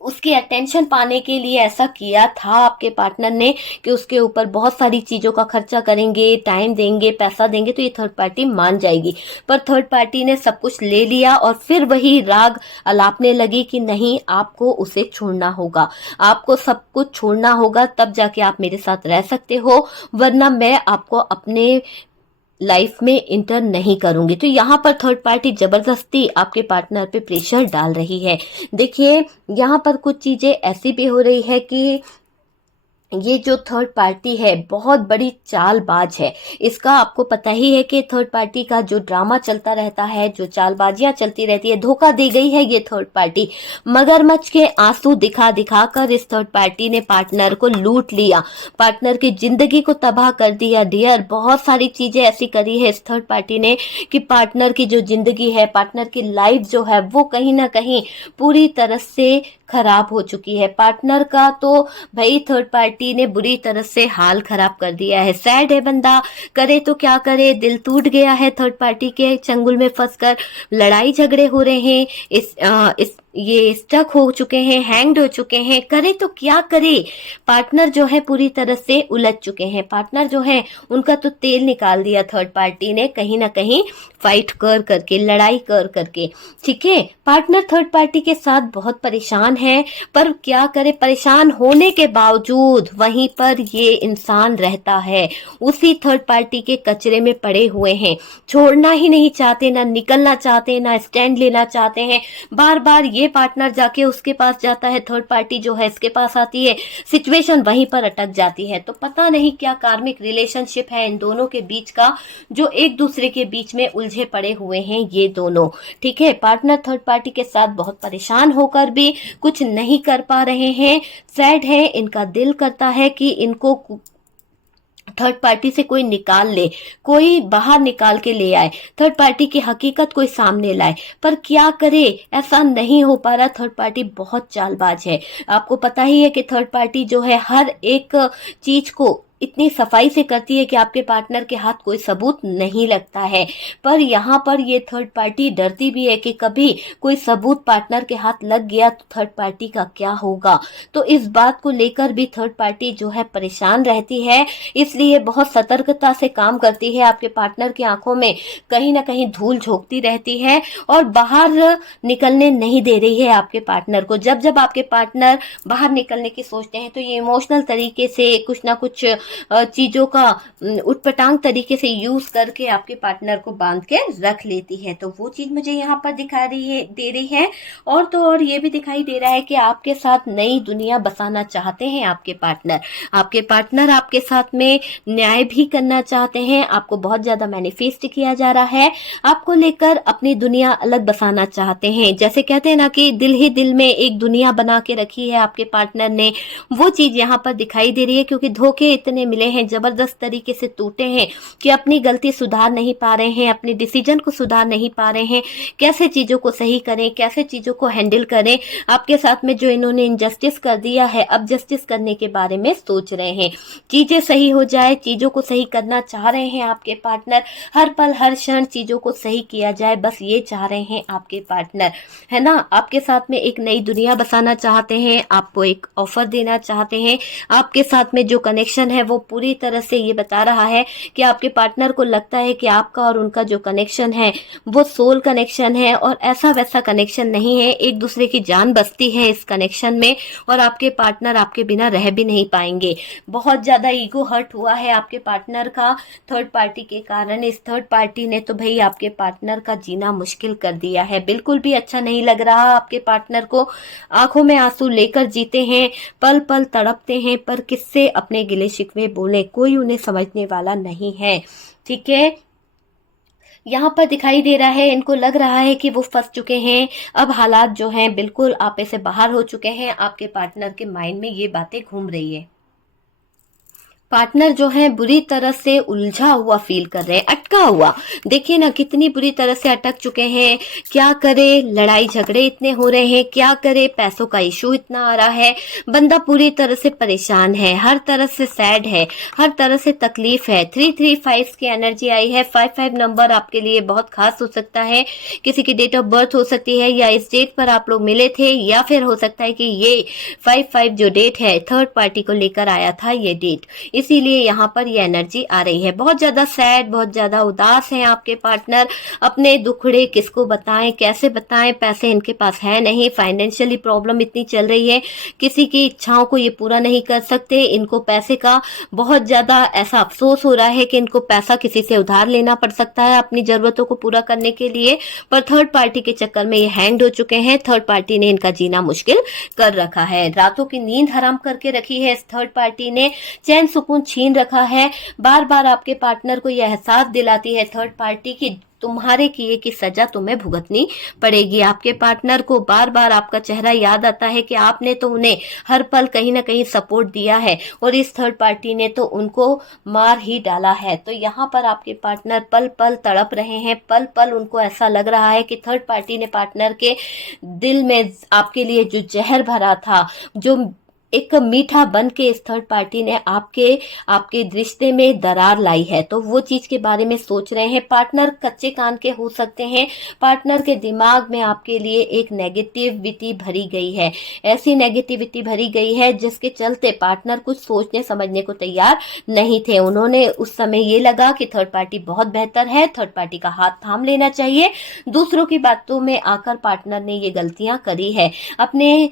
उसकी अटेंशन पाने के लिए ऐसा किया था आपके पार्टनर ने कि उसके ऊपर बहुत सारी चीजों का खर्चा करेंगे, टाइम देंगे, पैसा देंगे तो ये थर्ड पार्टी मान जाएगी। पर थर्ड पार्टी ने सब कुछ ले लिया और फिर वही राग अलापने लगी कि नहीं, आपको उसे छोड़ना होगा, आपको सब कुछ छोड़ना होगा, तब जाके आप मेरे साथ रह सकते हो, वरना मैं आपको अपने लाइफ में इंटर नहीं करूंगी। तो यहाँ पर थर्ड पार्टी जबरदस्ती आपके पार्टनर पे प्रेशर डाल रही है। देखिए यहाँ पर कुछ चीजें ऐसी भी हो रही है कि ये जो थर्ड पार्टी है बहुत बड़ी चालबाज है। इसका आपको पता ही है कि थर्ड पार्टी का जो ड्रामा चलता रहता है, जो चालबाजियां चलती रहती है, धोखा दे गई है ये थर्ड पार्टी। मगरमच्छ के आंसू दिखा दिखा कर इस थर्ड पार्टी ने पार्टनर को लूट लिया, पार्टनर की जिंदगी को तबाह कर दिया। डियर, बहुत सारी चीजें ऐसी करी है इस थर्ड पार्टी ने कि पार्टनर की जो जिंदगी है, पार्टनर की लाइफ जो है वो कहीं ना कहीं पूरी तरह से खराब हो चुकी है। पार्टनर का तो भाई थर्ड पार्टी ने बुरी तरह से हाल खराब कर दिया है। सैड है बंदा, करे तो क्या करे, दिल टूट गया है थर्ड पार्टी के चंगुल में फंसकर। लड़ाई झगड़े हो रहे हैं, ये स्टक हो चुके हैं, हैंग्ड हो चुके हैं, करे तो क्या करे। पार्टनर जो है पूरी तरह से उलझ चुके हैं। पार्टनर जो है उनका तो तेल निकाल दिया थर्ड पार्टी ने, कहीं ना कहीं फाइट कर करके, लड़ाई कर करके। ठीक है, पार्टनर थर्ड पार्टी के साथ बहुत परेशान है, पर क्या करे, परेशान होने के बावजूद वहीं पर ये इंसान रहता है, उसी थर्ड पार्टी के कचरे में पड़े हुए हैं, छोड़ना ही नहीं चाहते, ना निकलना चाहते, ना स्टैंड लेना चाहते हैं। बार बार ये पार्टनर जाके उसके पास जाता है, थर्ड पार्टी जो है इसके पास आती है, सिचुएशन वहीं पर अटक जाती है। तो पता नहीं क्या कार्मिक रिलेशनशिप है इन दोनों के बीच का, जो एक दूसरे के बीच में उलझे पड़े हुए हैं ये दोनों। ठीक है, पार्टनर थर्ड पार्टी के साथ बहुत परेशान होकर भी कुछ नहीं कर पा रहे हैं, सैड है। इनका दिल करता है कि इनको थर्ड पार्टी से कोई निकाल ले, कोई बाहर निकाल के ले आए, थर्ड पार्टी की हकीकत कोई सामने लाए, पर क्या करे, ऐसा नहीं हो पा रहा। थर्ड पार्टी बहुत चालबाज है। आपको पता ही है कि थर्ड पार्टी जो है हर एक चीज को इतनी सफाई से करती है कि आपके पार्टनर के हाथ कोई सबूत नहीं लगता है। पर यहाँ पर ये थर्ड पार्टी डरती भी है कि कभी कोई सबूत पार्टनर के हाथ लग गया तो थर्ड पार्टी का क्या होगा। तो इस बात को लेकर भी थर्ड पार्टी जो है परेशान रहती है, इसलिए बहुत सतर्कता से काम करती है। आपके पार्टनर की आंखों में कहीं ना कहीं धूल झोंकती रहती है और बाहर निकलने नहीं दे रही है आपके पार्टनर को। जब जब आपके पार्टनर बाहर निकलने की सोचते हैं तो ये इमोशनल तरीके से कुछ ना कुछ चीजों का उटपटांग तरीके से यूज करके आपके पार्टनर को बांध के रख लेती है। तो वो चीज मुझे यहाँ पर दिखा रही है, दे रही है। और तो और ये भी दिखाई दे रहा है कि आपके साथ नई दुनिया बसाना चाहते हैं आपके पार्टनर। आपके पार्टनर आपके साथ में न्याय भी करना चाहते हैं। आपको बहुत ज्यादा मैनिफेस्ट किया जा रहा है, आपको लेकर अपनी दुनिया अलग बसाना चाहते हैं। जैसे कहते हैं ना कि दिल ही दिल में एक दुनिया बना के रखी है आपके पार्टनर ने, वो चीज यहाँ पर दिखाई दे रही है। क्योंकि धोखे इतने मिले हैं, जबरदस्त तरीके से टूटे हैं कि अपनी गलती सुधार नहीं पा रहे हैं, अपने डिसीजन को सुधार नहीं पा रहे हैं, कैसे चीजों को सही करें, कैसे चीजों को हैंडल करें। आपके साथ में जो इन्होंने इनजस्टिस कर दिया है, अब जस्टिस करने के बारे में सोच रहे हैं। चीजें सही हो जाए, चीजों को सही करना चाह रहे हैं आपके पार्टनर। हर पल हर क्षण चीजों को सही किया जाए, बस ये चाह रहे हैं आपके पार्टनर, है ना। आपके साथ में एक नई दुनिया बसाना चाहते हैं, आपको एक ऑफर देना चाहते हैं। आपके साथ में जो कनेक्शन है वो पूरी तरह से ये बता रहा है कि आपके पार्टनर को लगता है कि आपका और उनका जो कनेक्शन है वो सोल कनेक्शन है, और ऐसा वैसा कनेक्शन नहीं है। एक दूसरे की जान बसती है इस कनेक्शन में, और आपके पार्टनर आपके बिना रह भी नहीं पाएंगे। बहुत ज्यादा ईगो हर्ट हुआ है आपके पार्टनर का थर्ड पार्टी के कारण। इस थर्ड पार्टी ने तो भाई आपके पार्टनर का जीना मुश्किल कर दिया है। बिल्कुल भी अच्छा नहीं लग रहा आपके पार्टनर को। आंखों में आंसू लेकर जीते हैं, पल पल तड़पते हैं, पर किससे अपने गिले शिकवे बोले, कोई उन्हें समझने वाला नहीं है। ठीक है, यहाँ पर दिखाई दे रहा है, इनको लग रहा है कि वो फंस चुके हैं। अब हालात जो हैं बिल्कुल आपे से बाहर हो चुके हैं। आपके पार्टनर के माइंड में ये बातें घूम रही है। पार्टनर जो है बुरी तरह से उलझा हुआ फील कर रहे हैं, अटका हुआ। देखिए ना कितनी बुरी तरह से अटक चुके हैं। क्या करे, लड़ाई झगड़े इतने हो रहे हैं, क्या करे, पैसों का इशू इतना आ रहा है। बंदा पूरी तरह से परेशान है, हर तरह से सैड है, हर तरह से तकलीफ है। 335 की एनर्जी आई है। 55 नंबर आपके लिए बहुत खास हो सकता है। किसी की डेट ऑफ बर्थ हो सकती है, या इस डेट पर आप लोग मिले थे, या फिर हो सकता है कि ये 55 जो डेट है थर्ड पार्टी को लेकर आया था ये डेट, इसीलिए यहाँ पर ये एनर्जी आ रही है। बहुत ज्यादा सैड, बहुत ज्यादा उदास हैं आपके पार्टनर। अपने दुखड़े किसको बताएं, कैसे बताएं, पैसे इनके पास है नहीं, फाइनेंशियली प्रॉब्लम इतनी चल रही है, किसी की इच्छाओं को ये पूरा नहीं कर सकते। इनको पैसे का बहुत ज्यादा ऐसा अफसोस हो रहा है कि इनको पैसा किसी से उधार लेना पड़ सकता है अपनी जरूरतों को पूरा करने के लिए। पर थर्ड पार्टी के चक्कर में ये हैंग हो चुके हैं। थर्ड पार्टी ने इनका जीना मुश्किल कर रखा है, रातों की नींद हराम करके रखी है इस थर्ड पार्टी ने, चैन सुकून छीन रखा है। बार बार आपके पार्टनर को यह एहसास दिलाती है थर्ड पार्टी कि तुम्हारे किए की सजा तुम्हें भुगतनी पड़ेगी। आपके पार्टनर को बार बार आपका चेहरा याद आता है कि आपने तो उन्हें हर पल कहीं ना कहीं सपोर्ट दिया है, और इस थर्ड पार्टी ने तो उनको मार ही डाला है। तो यहाँ पर आपके पार्टनर पल पल तड़प रहे हैं, पल पल उनको ऐसा लग रहा है कि थर्ड पार्टी ने पार्टनर के दिल में आपके लिए जो जहर भरा था, जो एक मीठा बन के इस थर्ड पार्टी ने आपके रिश्ते में दरार लाई है। तो वो चीज के बारे में सोच रहे हैं। पार्टनर कच्चे कान के हो सकते हैं। पार्टनर के दिमाग में आपके लिए एक नेगेटिविटी भरी गई है, ऐसी नेगेटिविटी भरी गई है जिसके चलते पार्टनर कुछ सोचने समझने को तैयार नहीं थे। उन्होंने उस समय ये लगा कि थर्ड पार्टी बहुत बेहतर है, थर्ड पार्टी का हाथ थाम लेना चाहिए। दूसरों की बातों में आकर पार्टनर ने ये गलतियां करी है। अपने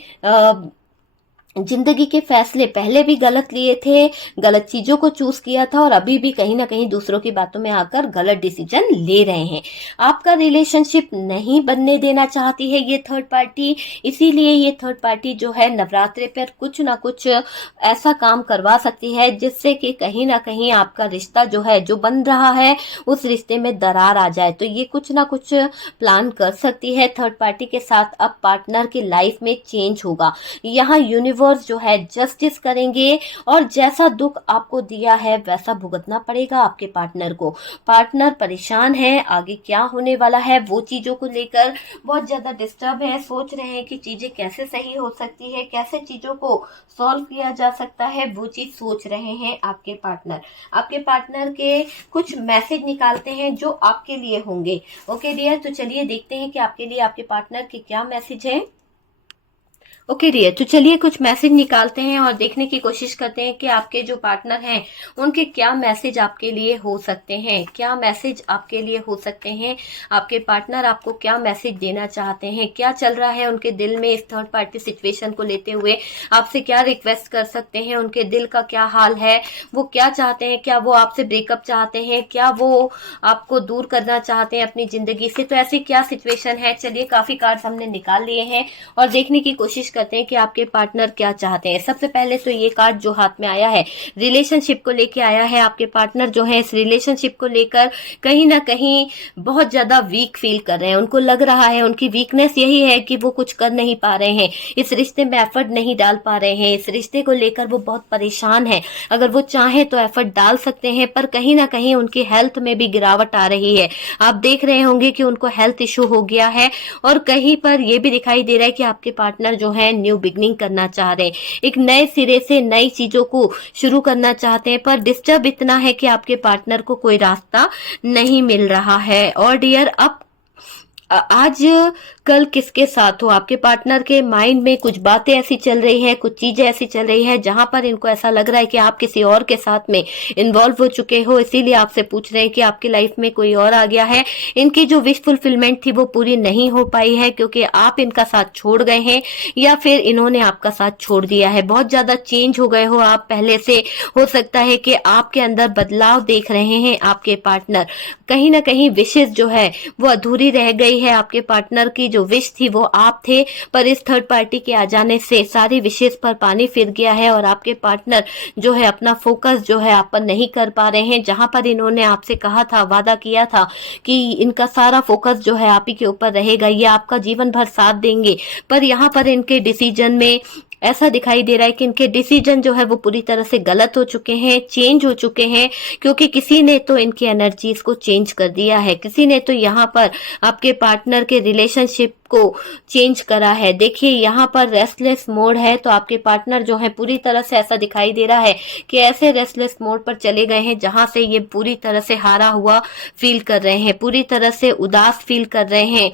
जिंदगी के फैसले पहले भी गलत लिए थे, गलत चीजों को चूज किया था, और अभी भी कहीं ना कहीं दूसरों की बातों में आकर गलत डिसीजन ले रहे हैं। आपका रिलेशनशिप नहीं बनने देना चाहती है ये थर्ड पार्टी। इसीलिए ये थर्ड पार्टी जो है नवरात्रे पर कुछ ना कुछ ऐसा काम करवा सकती है जिससे कि कहीं ना कहीं आपका रिश्ता जो है, जो बन रहा है, उस रिश्ते में दरार आ जाए। तो ये कुछ ना कुछ प्लान कर सकती है थर्ड पार्टी के साथ। अब पार्टनर की लाइफ में चेंज होगा। यहाँ यूनिवर्स जो है जस्टिस करेंगे, और जैसा दुख आपको दिया है वैसा भुगतना पड़ेगा आपके पार्टनर को। पार्टनर परेशान है, आगे क्या होने वाला है वो चीजों को लेकर बहुत ज्यादा डिस्टर्ब है। सोच रहे हैं कि चीजें कैसे सही हो सकती है, कैसे चीजों को सॉल्व किया जा सकता है, वो चीज सोच रहे हैं आपके पार्टनर। आपके पार्टनर के कुछ मैसेज निकालते हैं जो आपके लिए होंगे। ओके डियर, तो चलिए देखते हैं कि आपके लिए आपके पार्टनर के क्या मैसेज है। ओके डियर, तो चलिए कुछ मैसेज निकालते हैं और देखने की कोशिश करते हैं कि आपके जो पार्टनर हैं उनके क्या मैसेज आपके लिए हो सकते हैं, क्या मैसेज आपके लिए हो सकते हैं। आपके पार्टनर आपको क्या मैसेज देना चाहते हैं, क्या चल रहा है उनके दिल में इस थर्ड पार्टी सिचुएशन को लेते हुए, आपसे क्या रिक्वेस्ट कर सकते हैं, उनके दिल का क्या हाल है, वो क्या चाहते हैं, क्या वो आपसे ब्रेकअप चाहते हैं, क्या वो आपको दूर करना चाहते हैं अपनी जिंदगी से। तो ऐसी क्या सिचुएशन है, चलिए काफी कार्ड्स हमने निकाल लिए हैं और देखने की कोशिश करते हैं कि आपके पार्टनर क्या चाहते हैं। सबसे पहले तो ये कार्ड जो हाथ में आया है रिलेशनशिप को लेके आया है। आपके पार्टनर जो है इस रिलेशनशिप को लेकर कहीं ना कहीं बहुत ज्यादा वीक फील कर रहे हैं। उनको लग रहा है, उनकी वीकनेस यही है कि वो कुछ कर नहीं पा रहे हैं, इस रिश्ते में एफर्ट नहीं डाल पा रहे हैं, इस रिश्ते को लेकर वो बहुत परेशान है। अगर वो चाहे तो एफर्ट डाल सकते हैं, पर कहीं ना कहीं उनकी हेल्थ में भी गिरावट आ रही है। आप देख रहे होंगे कि उनको हेल्थ इशू हो गया है और कहीं पर यह भी दिखाई दे रहा है कि आपके पार्टनर जो है न्यू बिगनिंग करना चाह रहे हैं, एक नए सिरे से नई चीजों को शुरू करना चाहते हैं। पर डिस्टर्ब इतना है कि आपके पार्टनर को कोई रास्ता नहीं मिल रहा है। और डियर, अब आज कल किसके साथ हो, आपके पार्टनर के माइंड में कुछ बातें ऐसी चल रही है, कुछ चीजें ऐसी चल रही है जहां पर इनको ऐसा लग रहा है कि आप किसी और के साथ में इन्वॉल्व हो चुके हो, इसीलिए आपसे पूछ रहे हैं कि आपकी लाइफ में कोई और आ गया है। इनकी जो विश फुलफिलमेंट थी वो पूरी नहीं हो पाई है क्योंकि आप इनका साथ छोड़ गए हैं या फिर इन्होंने आपका साथ छोड़ दिया है। बहुत ज्यादा चेंज हो गए हो आप पहले से। हो सकता है कि आपके अंदर बदलाव देख रहे हैं आपके पार्टनर। कहीं ना कहीं विशेष जो है वो अधूरी रह गई है। आपके पार्टनर की जो विश थी वो आप थे, पर इस थर्ड पार्टी के आ जाने से सारी विशेष पर पानी फिर गया है और आपके पार्टनर जो है अपना फोकस जो है आप पर नहीं कर पा रहे हैं। जहां पर इन्होंने आपसे कहा था, वादा किया था कि इनका सारा फोकस जो है आप ही के ऊपर रहेगा, ये आपका जीवन भर साथ देंगे, पर यहाँ पर इनके डिसीजन में ऐसा दिखाई दे रहा है कि इनके डिसीजन जो है वो पूरी तरह से गलत हो चुके हैं, चेंज हो चुके हैं, क्योंकि किसी ने तो इनकी एनर्जीज को चेंज कर दिया है, किसी ने तो यहाँ पर आपके पार्टनर के रिलेशनशिप को चेंज करा है। देखिए यहाँ पर रेस्टलेस मोड है, तो आपके पार्टनर जो है पूरी तरह से ऐसा दिखाई दे रहा है कि ऐसे रेस्टलेस मोड पर चले गए हैं जहां से ये पूरी तरह से हारा हुआ फील कर रहे हैं, पूरी तरह से उदास फील कर रहे हैं।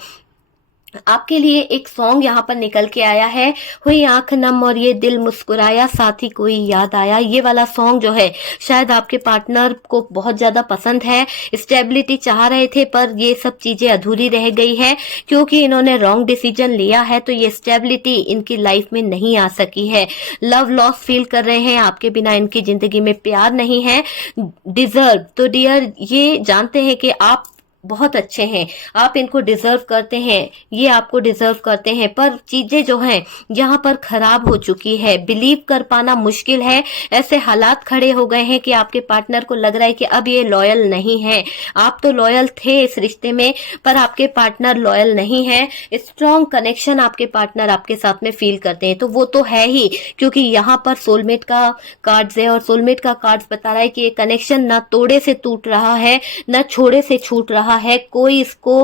आपके लिए एक सॉन्ग यहाँ पर निकल के आया है, हुई आंख नम और ये दिल मुस्कुराया, साथ ही कोई याद आया। ये वाला सॉन्ग जो है शायद आपके पार्टनर को बहुत ज्यादा पसंद है। स्टेबिलिटी चाह रहे थे पर ये सब चीजें अधूरी रह गई है क्योंकि इन्होंने रॉन्ग डिसीजन लिया है, तो ये स्टेबिलिटी इनकी लाइफ में नहीं आ सकी है। लव लॉस फील कर रहे हैं, आपके बिना इनकी जिंदगी में प्यार नहीं है। डिजर्व, तो डियर ये जानते हैं कि आप बहुत अच्छे हैं, आप इनको डिजर्व करते हैं, ये आपको डिजर्व करते हैं, पर चीजें जो हैं यहाँ पर खराब हो चुकी है। बिलीव कर पाना मुश्किल है। ऐसे हालात खड़े हो गए हैं कि आपके पार्टनर को लग रहा है कि अब ये लॉयल नहीं है। आप तो लॉयल थे इस रिश्ते में, पर आपके पार्टनर लॉयल नहीं है। स्ट्रॉन्ग कनेक्शन आपके पार्टनर आपके साथ में फील करते हैं, तो वो तो है ही, क्योंकि यहाँ पर सोलमेट का कार्ड्स है और सोलमेट का कार्ड्स बता रहा है कि ये कनेक्शन ना तोड़े से टूट रहा है, ना छोड़े से छूट रहा है। कोई इसको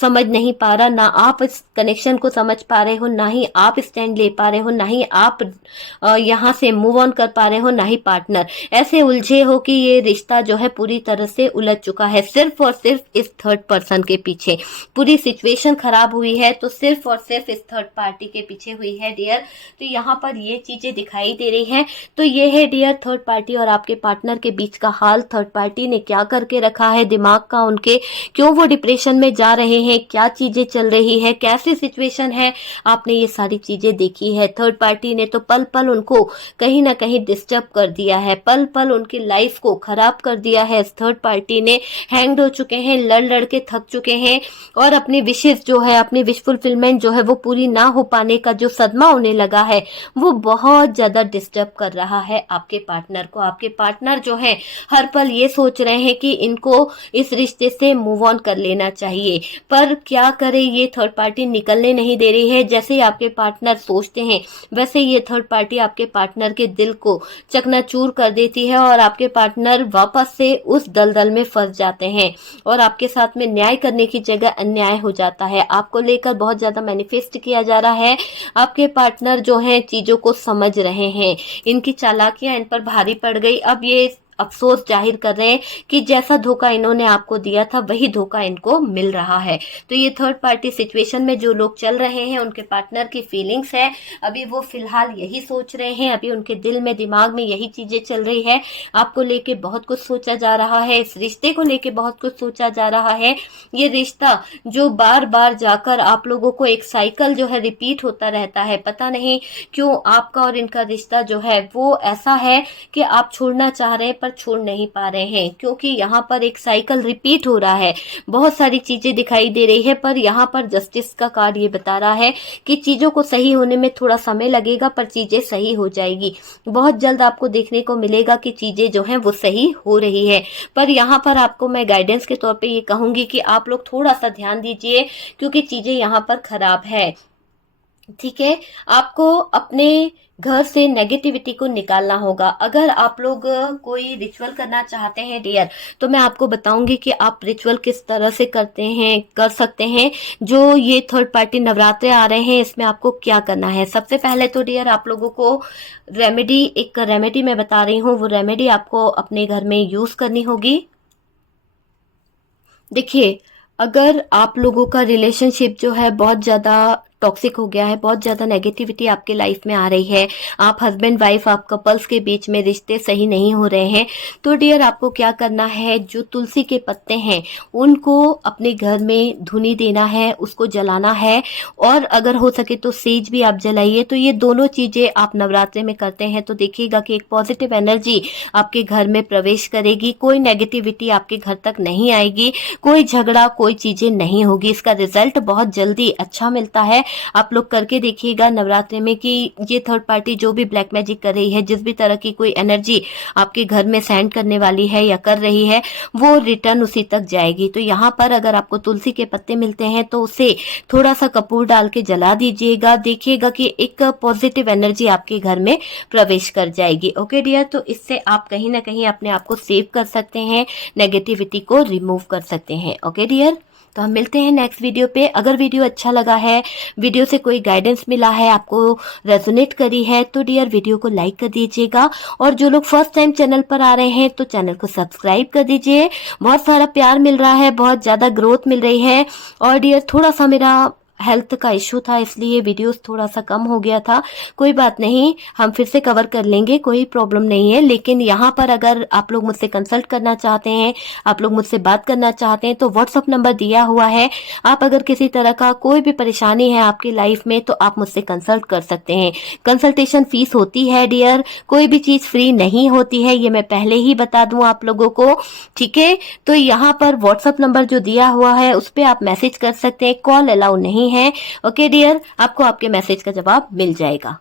समझ नहीं पा रहा, ना आप इस कनेक्शन को समझ पा रहे हो, ना ही आप स्टैंड ले पा रहे हो, ना ही आप यहाँ से मूव ऑन कर पा रहे हो, ना ही पार्टनर। ऐसे उलझे हो कि ये रिश्ता जो है पूरी तरह से उलझ चुका है, सिर्फ और सिर्फ इस थर्ड पर्सन के पीछे। पूरी सिचुएशन खराब हुई है तो सिर्फ और सिर्फ इस थर्ड पार्टी के पीछे हुई है डियर। तो यहाँ पर ये चीजें दिखाई दे रही हैं। तो ये है डियर थर्ड पार्टी और आपके पार्टनर के बीच का हाल। थर्ड पार्टी ने क्या करके रखा है दिमाग का उनके, क्यों वो डिप्रेशन में जा रहे हैं, क्या चीजें चल रही है, कैसी सिचुएशन है, आपने ये सारी चीजें देखी है। थर्ड पार्टी ने तो पल पल उनको कहीं ना कहीं डिस्टर्ब कर दिया है, पल पल उनकी लाइफ को खराब कर दिया है। थर्ड पार्टी ने हैंग्ड हो चुके हैं, लड़ लड़ के थक चुके हैं और अपनी विशेष जो है, अपनी विश फुलफिलमेंट जो है वो पूरी ना हो पाने का जो सदमा उन्हें लगा है वो बहुत ज्यादा डिस्टर्ब कर रहा है आपके पार्टनर को। आपके पार्टनर जो है हर पल ये सोच रहे हैं कि इनको इस रिश्ते से मूव ऑन कर लेना चाहिए, पर क्या करे, ये थर्ड पार्टी निकलने नहीं दे रही है। जैसे ही आपके पार्टनर सोचते हैं वैसे ये थर्ड पार्टी आपके पार्टनर के दिल को चकनाचूर कर देती है और आपके पार्टनर वापस से उस दलदल में फंस जाते हैं और आपके साथ में न्याय करने की जगह अन्याय हो जाता है। आपको लेकर बहुत ज्यादा मैनिफेस्ट किया जा रहा है। आपके पार्टनर जो है चीजों को समझ रहे हैं, इनकी चालाकियां इन पर भारी पड़ गई। अब ये अफसोस जाहिर कर रहे हैं कि जैसा धोखा इन्होंने आपको दिया था वही धोखा इनको मिल रहा है। तो ये थर्ड पार्टी सिचुएशन में जो लोग चल रहे हैं, उनके पार्टनर की फीलिंग्स है, अभी वो फिलहाल यही सोच रहे हैं, अभी उनके दिल में दिमाग में यही चीजें चल रही है। आपको लेके बहुत कुछ सोचा जा रहा है, इस रिश्ते को लेके बहुत कुछ सोचा जा रहा है। ये रिश्ता जो बार बार जाकर आप लोगों को एक साइकिल जो है रिपीट होता रहता है, पता नहीं क्यों आपका और इनका रिश्ता जो है वो ऐसा है कि आप छोड़ना चाह रहे हैं पर छोड़ नहीं पा रहे हैं, क्योंकि यहाँ पर एक साइकिल रिपीट हो रहा है। बहुत सारी चीजें दिखाई दे रही है, पर यहाँ पर जस्टिस का कार्ड ये बता रहा है कि चीजों को सही होने में थोड़ा समय लगेगा, पर चीजें सही हो जाएगी। बहुत जल्द आपको देखने को मिलेगा कि चीजें जो हैं वो सही हो रही है। पर यहाँ पर आपको मैं गाइडेंस के तौर पे ये कहूंगी कि आप लोग थोड़ा सा ध्यान दीजिए, क्योंकि चीजें यहाँ पर खराब है। ठीक है, आपको अपने घर से नेगेटिविटी को निकालना होगा। अगर आप लोग कोई रिचुअल करना चाहते हैं डियर, तो मैं आपको बताऊंगी कि आप रिचुअल किस तरह से कर सकते हैं। जो ये थर्ड पार्टी नवरात्रे आ रहे हैं, इसमें आपको क्या करना है। सबसे पहले तो डियर आप लोगों को एक रेमेडी मैं बता रही हूँ, वो रेमेडी आपको अपने घर में यूज करनी होगी। देखिए, अगर आप लोगों का रिलेशनशिप जो है बहुत ज़्यादा टॉक्सिक हो गया है, बहुत ज़्यादा नेगेटिविटी आपके लाइफ में आ रही है, आप हस्बैंड वाइफ, आप कपल्स के बीच में रिश्ते सही नहीं हो रहे हैं, तो डियर आपको क्या करना है, जो तुलसी के पत्ते हैं उनको अपने घर में धुनी देना है, उसको जलाना है। और अगर हो सके तो सेज भी आप जलाइए। तो ये दोनों चीज़ें आप नवरात्रे में करते हैं तो देखिएगा कि एक पॉजिटिव एनर्जी आपके घर में प्रवेश करेगी, कोई नेगेटिविटी आपके घर तक नहीं आएगी, कोई झगड़ा, कोई चीजें नहीं होगी। इसका रिजल्ट बहुत जल्दी अच्छा मिलता है। आप लोग करके देखिएगा नवरात्रि में कि ये थर्ड पार्टी जो भी ब्लैक मैजिक कर रही है, जिस भी तरह की कोई एनर्जी आपके घर में सेंड करने वाली है या कर रही है, वो रिटर्न उसी तक जाएगी। तो यहाँ पर अगर आपको तुलसी के पत्ते मिलते हैं तो उसे थोड़ा सा कपूर डाल के जला दीजिएगा, देखिएगा कि एक पॉजिटिव एनर्जी आपके घर में प्रवेश कर जाएगी। ओके डियर, तो इससे आप कहीं ना कहीं अपने आप को सेव कर सकते हैं, नेगेटिविटी को रिमूव कर सकते हैं। ओके डियर, तो हम मिलते हैं नेक्स्ट वीडियो पे। अगर वीडियो अच्छा लगा है, वीडियो से कोई गाइडेंस मिला है, आपको रेजोनेट करी है, तो डियर वीडियो को लाइक कर दीजिएगा। और जो लोग फर्स्ट टाइम चैनल पर आ रहे हैं तो चैनल को सब्सक्राइब कर दीजिए। बहुत सारा प्यार मिल रहा है, बहुत ज़्यादा ग्रोथ मिल रही है। और डियर थोड़ा सा मेरा हेल्थ का इशू था, इसलिए वीडियोस थोड़ा सा कम हो गया था। कोई बात नहीं, हम फिर से कवर कर लेंगे, कोई प्रॉब्लम नहीं है। लेकिन यहाँ पर अगर आप लोग मुझसे कंसल्ट करना चाहते हैं, आप लोग मुझसे बात करना चाहते हैं, तो व्हाट्सअप नंबर दिया हुआ है। आप अगर किसी तरह का कोई भी परेशानी है आपकी लाइफ में तो आप मुझसे कंसल्ट कर सकते हैं। कंसल्टेशन फीस होती है डियर, कोई भी चीज फ्री नहीं होती है, ये मैं पहले ही बता दूं आप लोगों को। ठीक है, तो यहाँ पर व्हाट्सअप नंबर जो दिया हुआ है उस पर आप मैसेज कर सकते हैं, कॉल अलाउ नहीं है। ओके डियर, आपको आपके मैसेज का जवाब मिल जाएगा।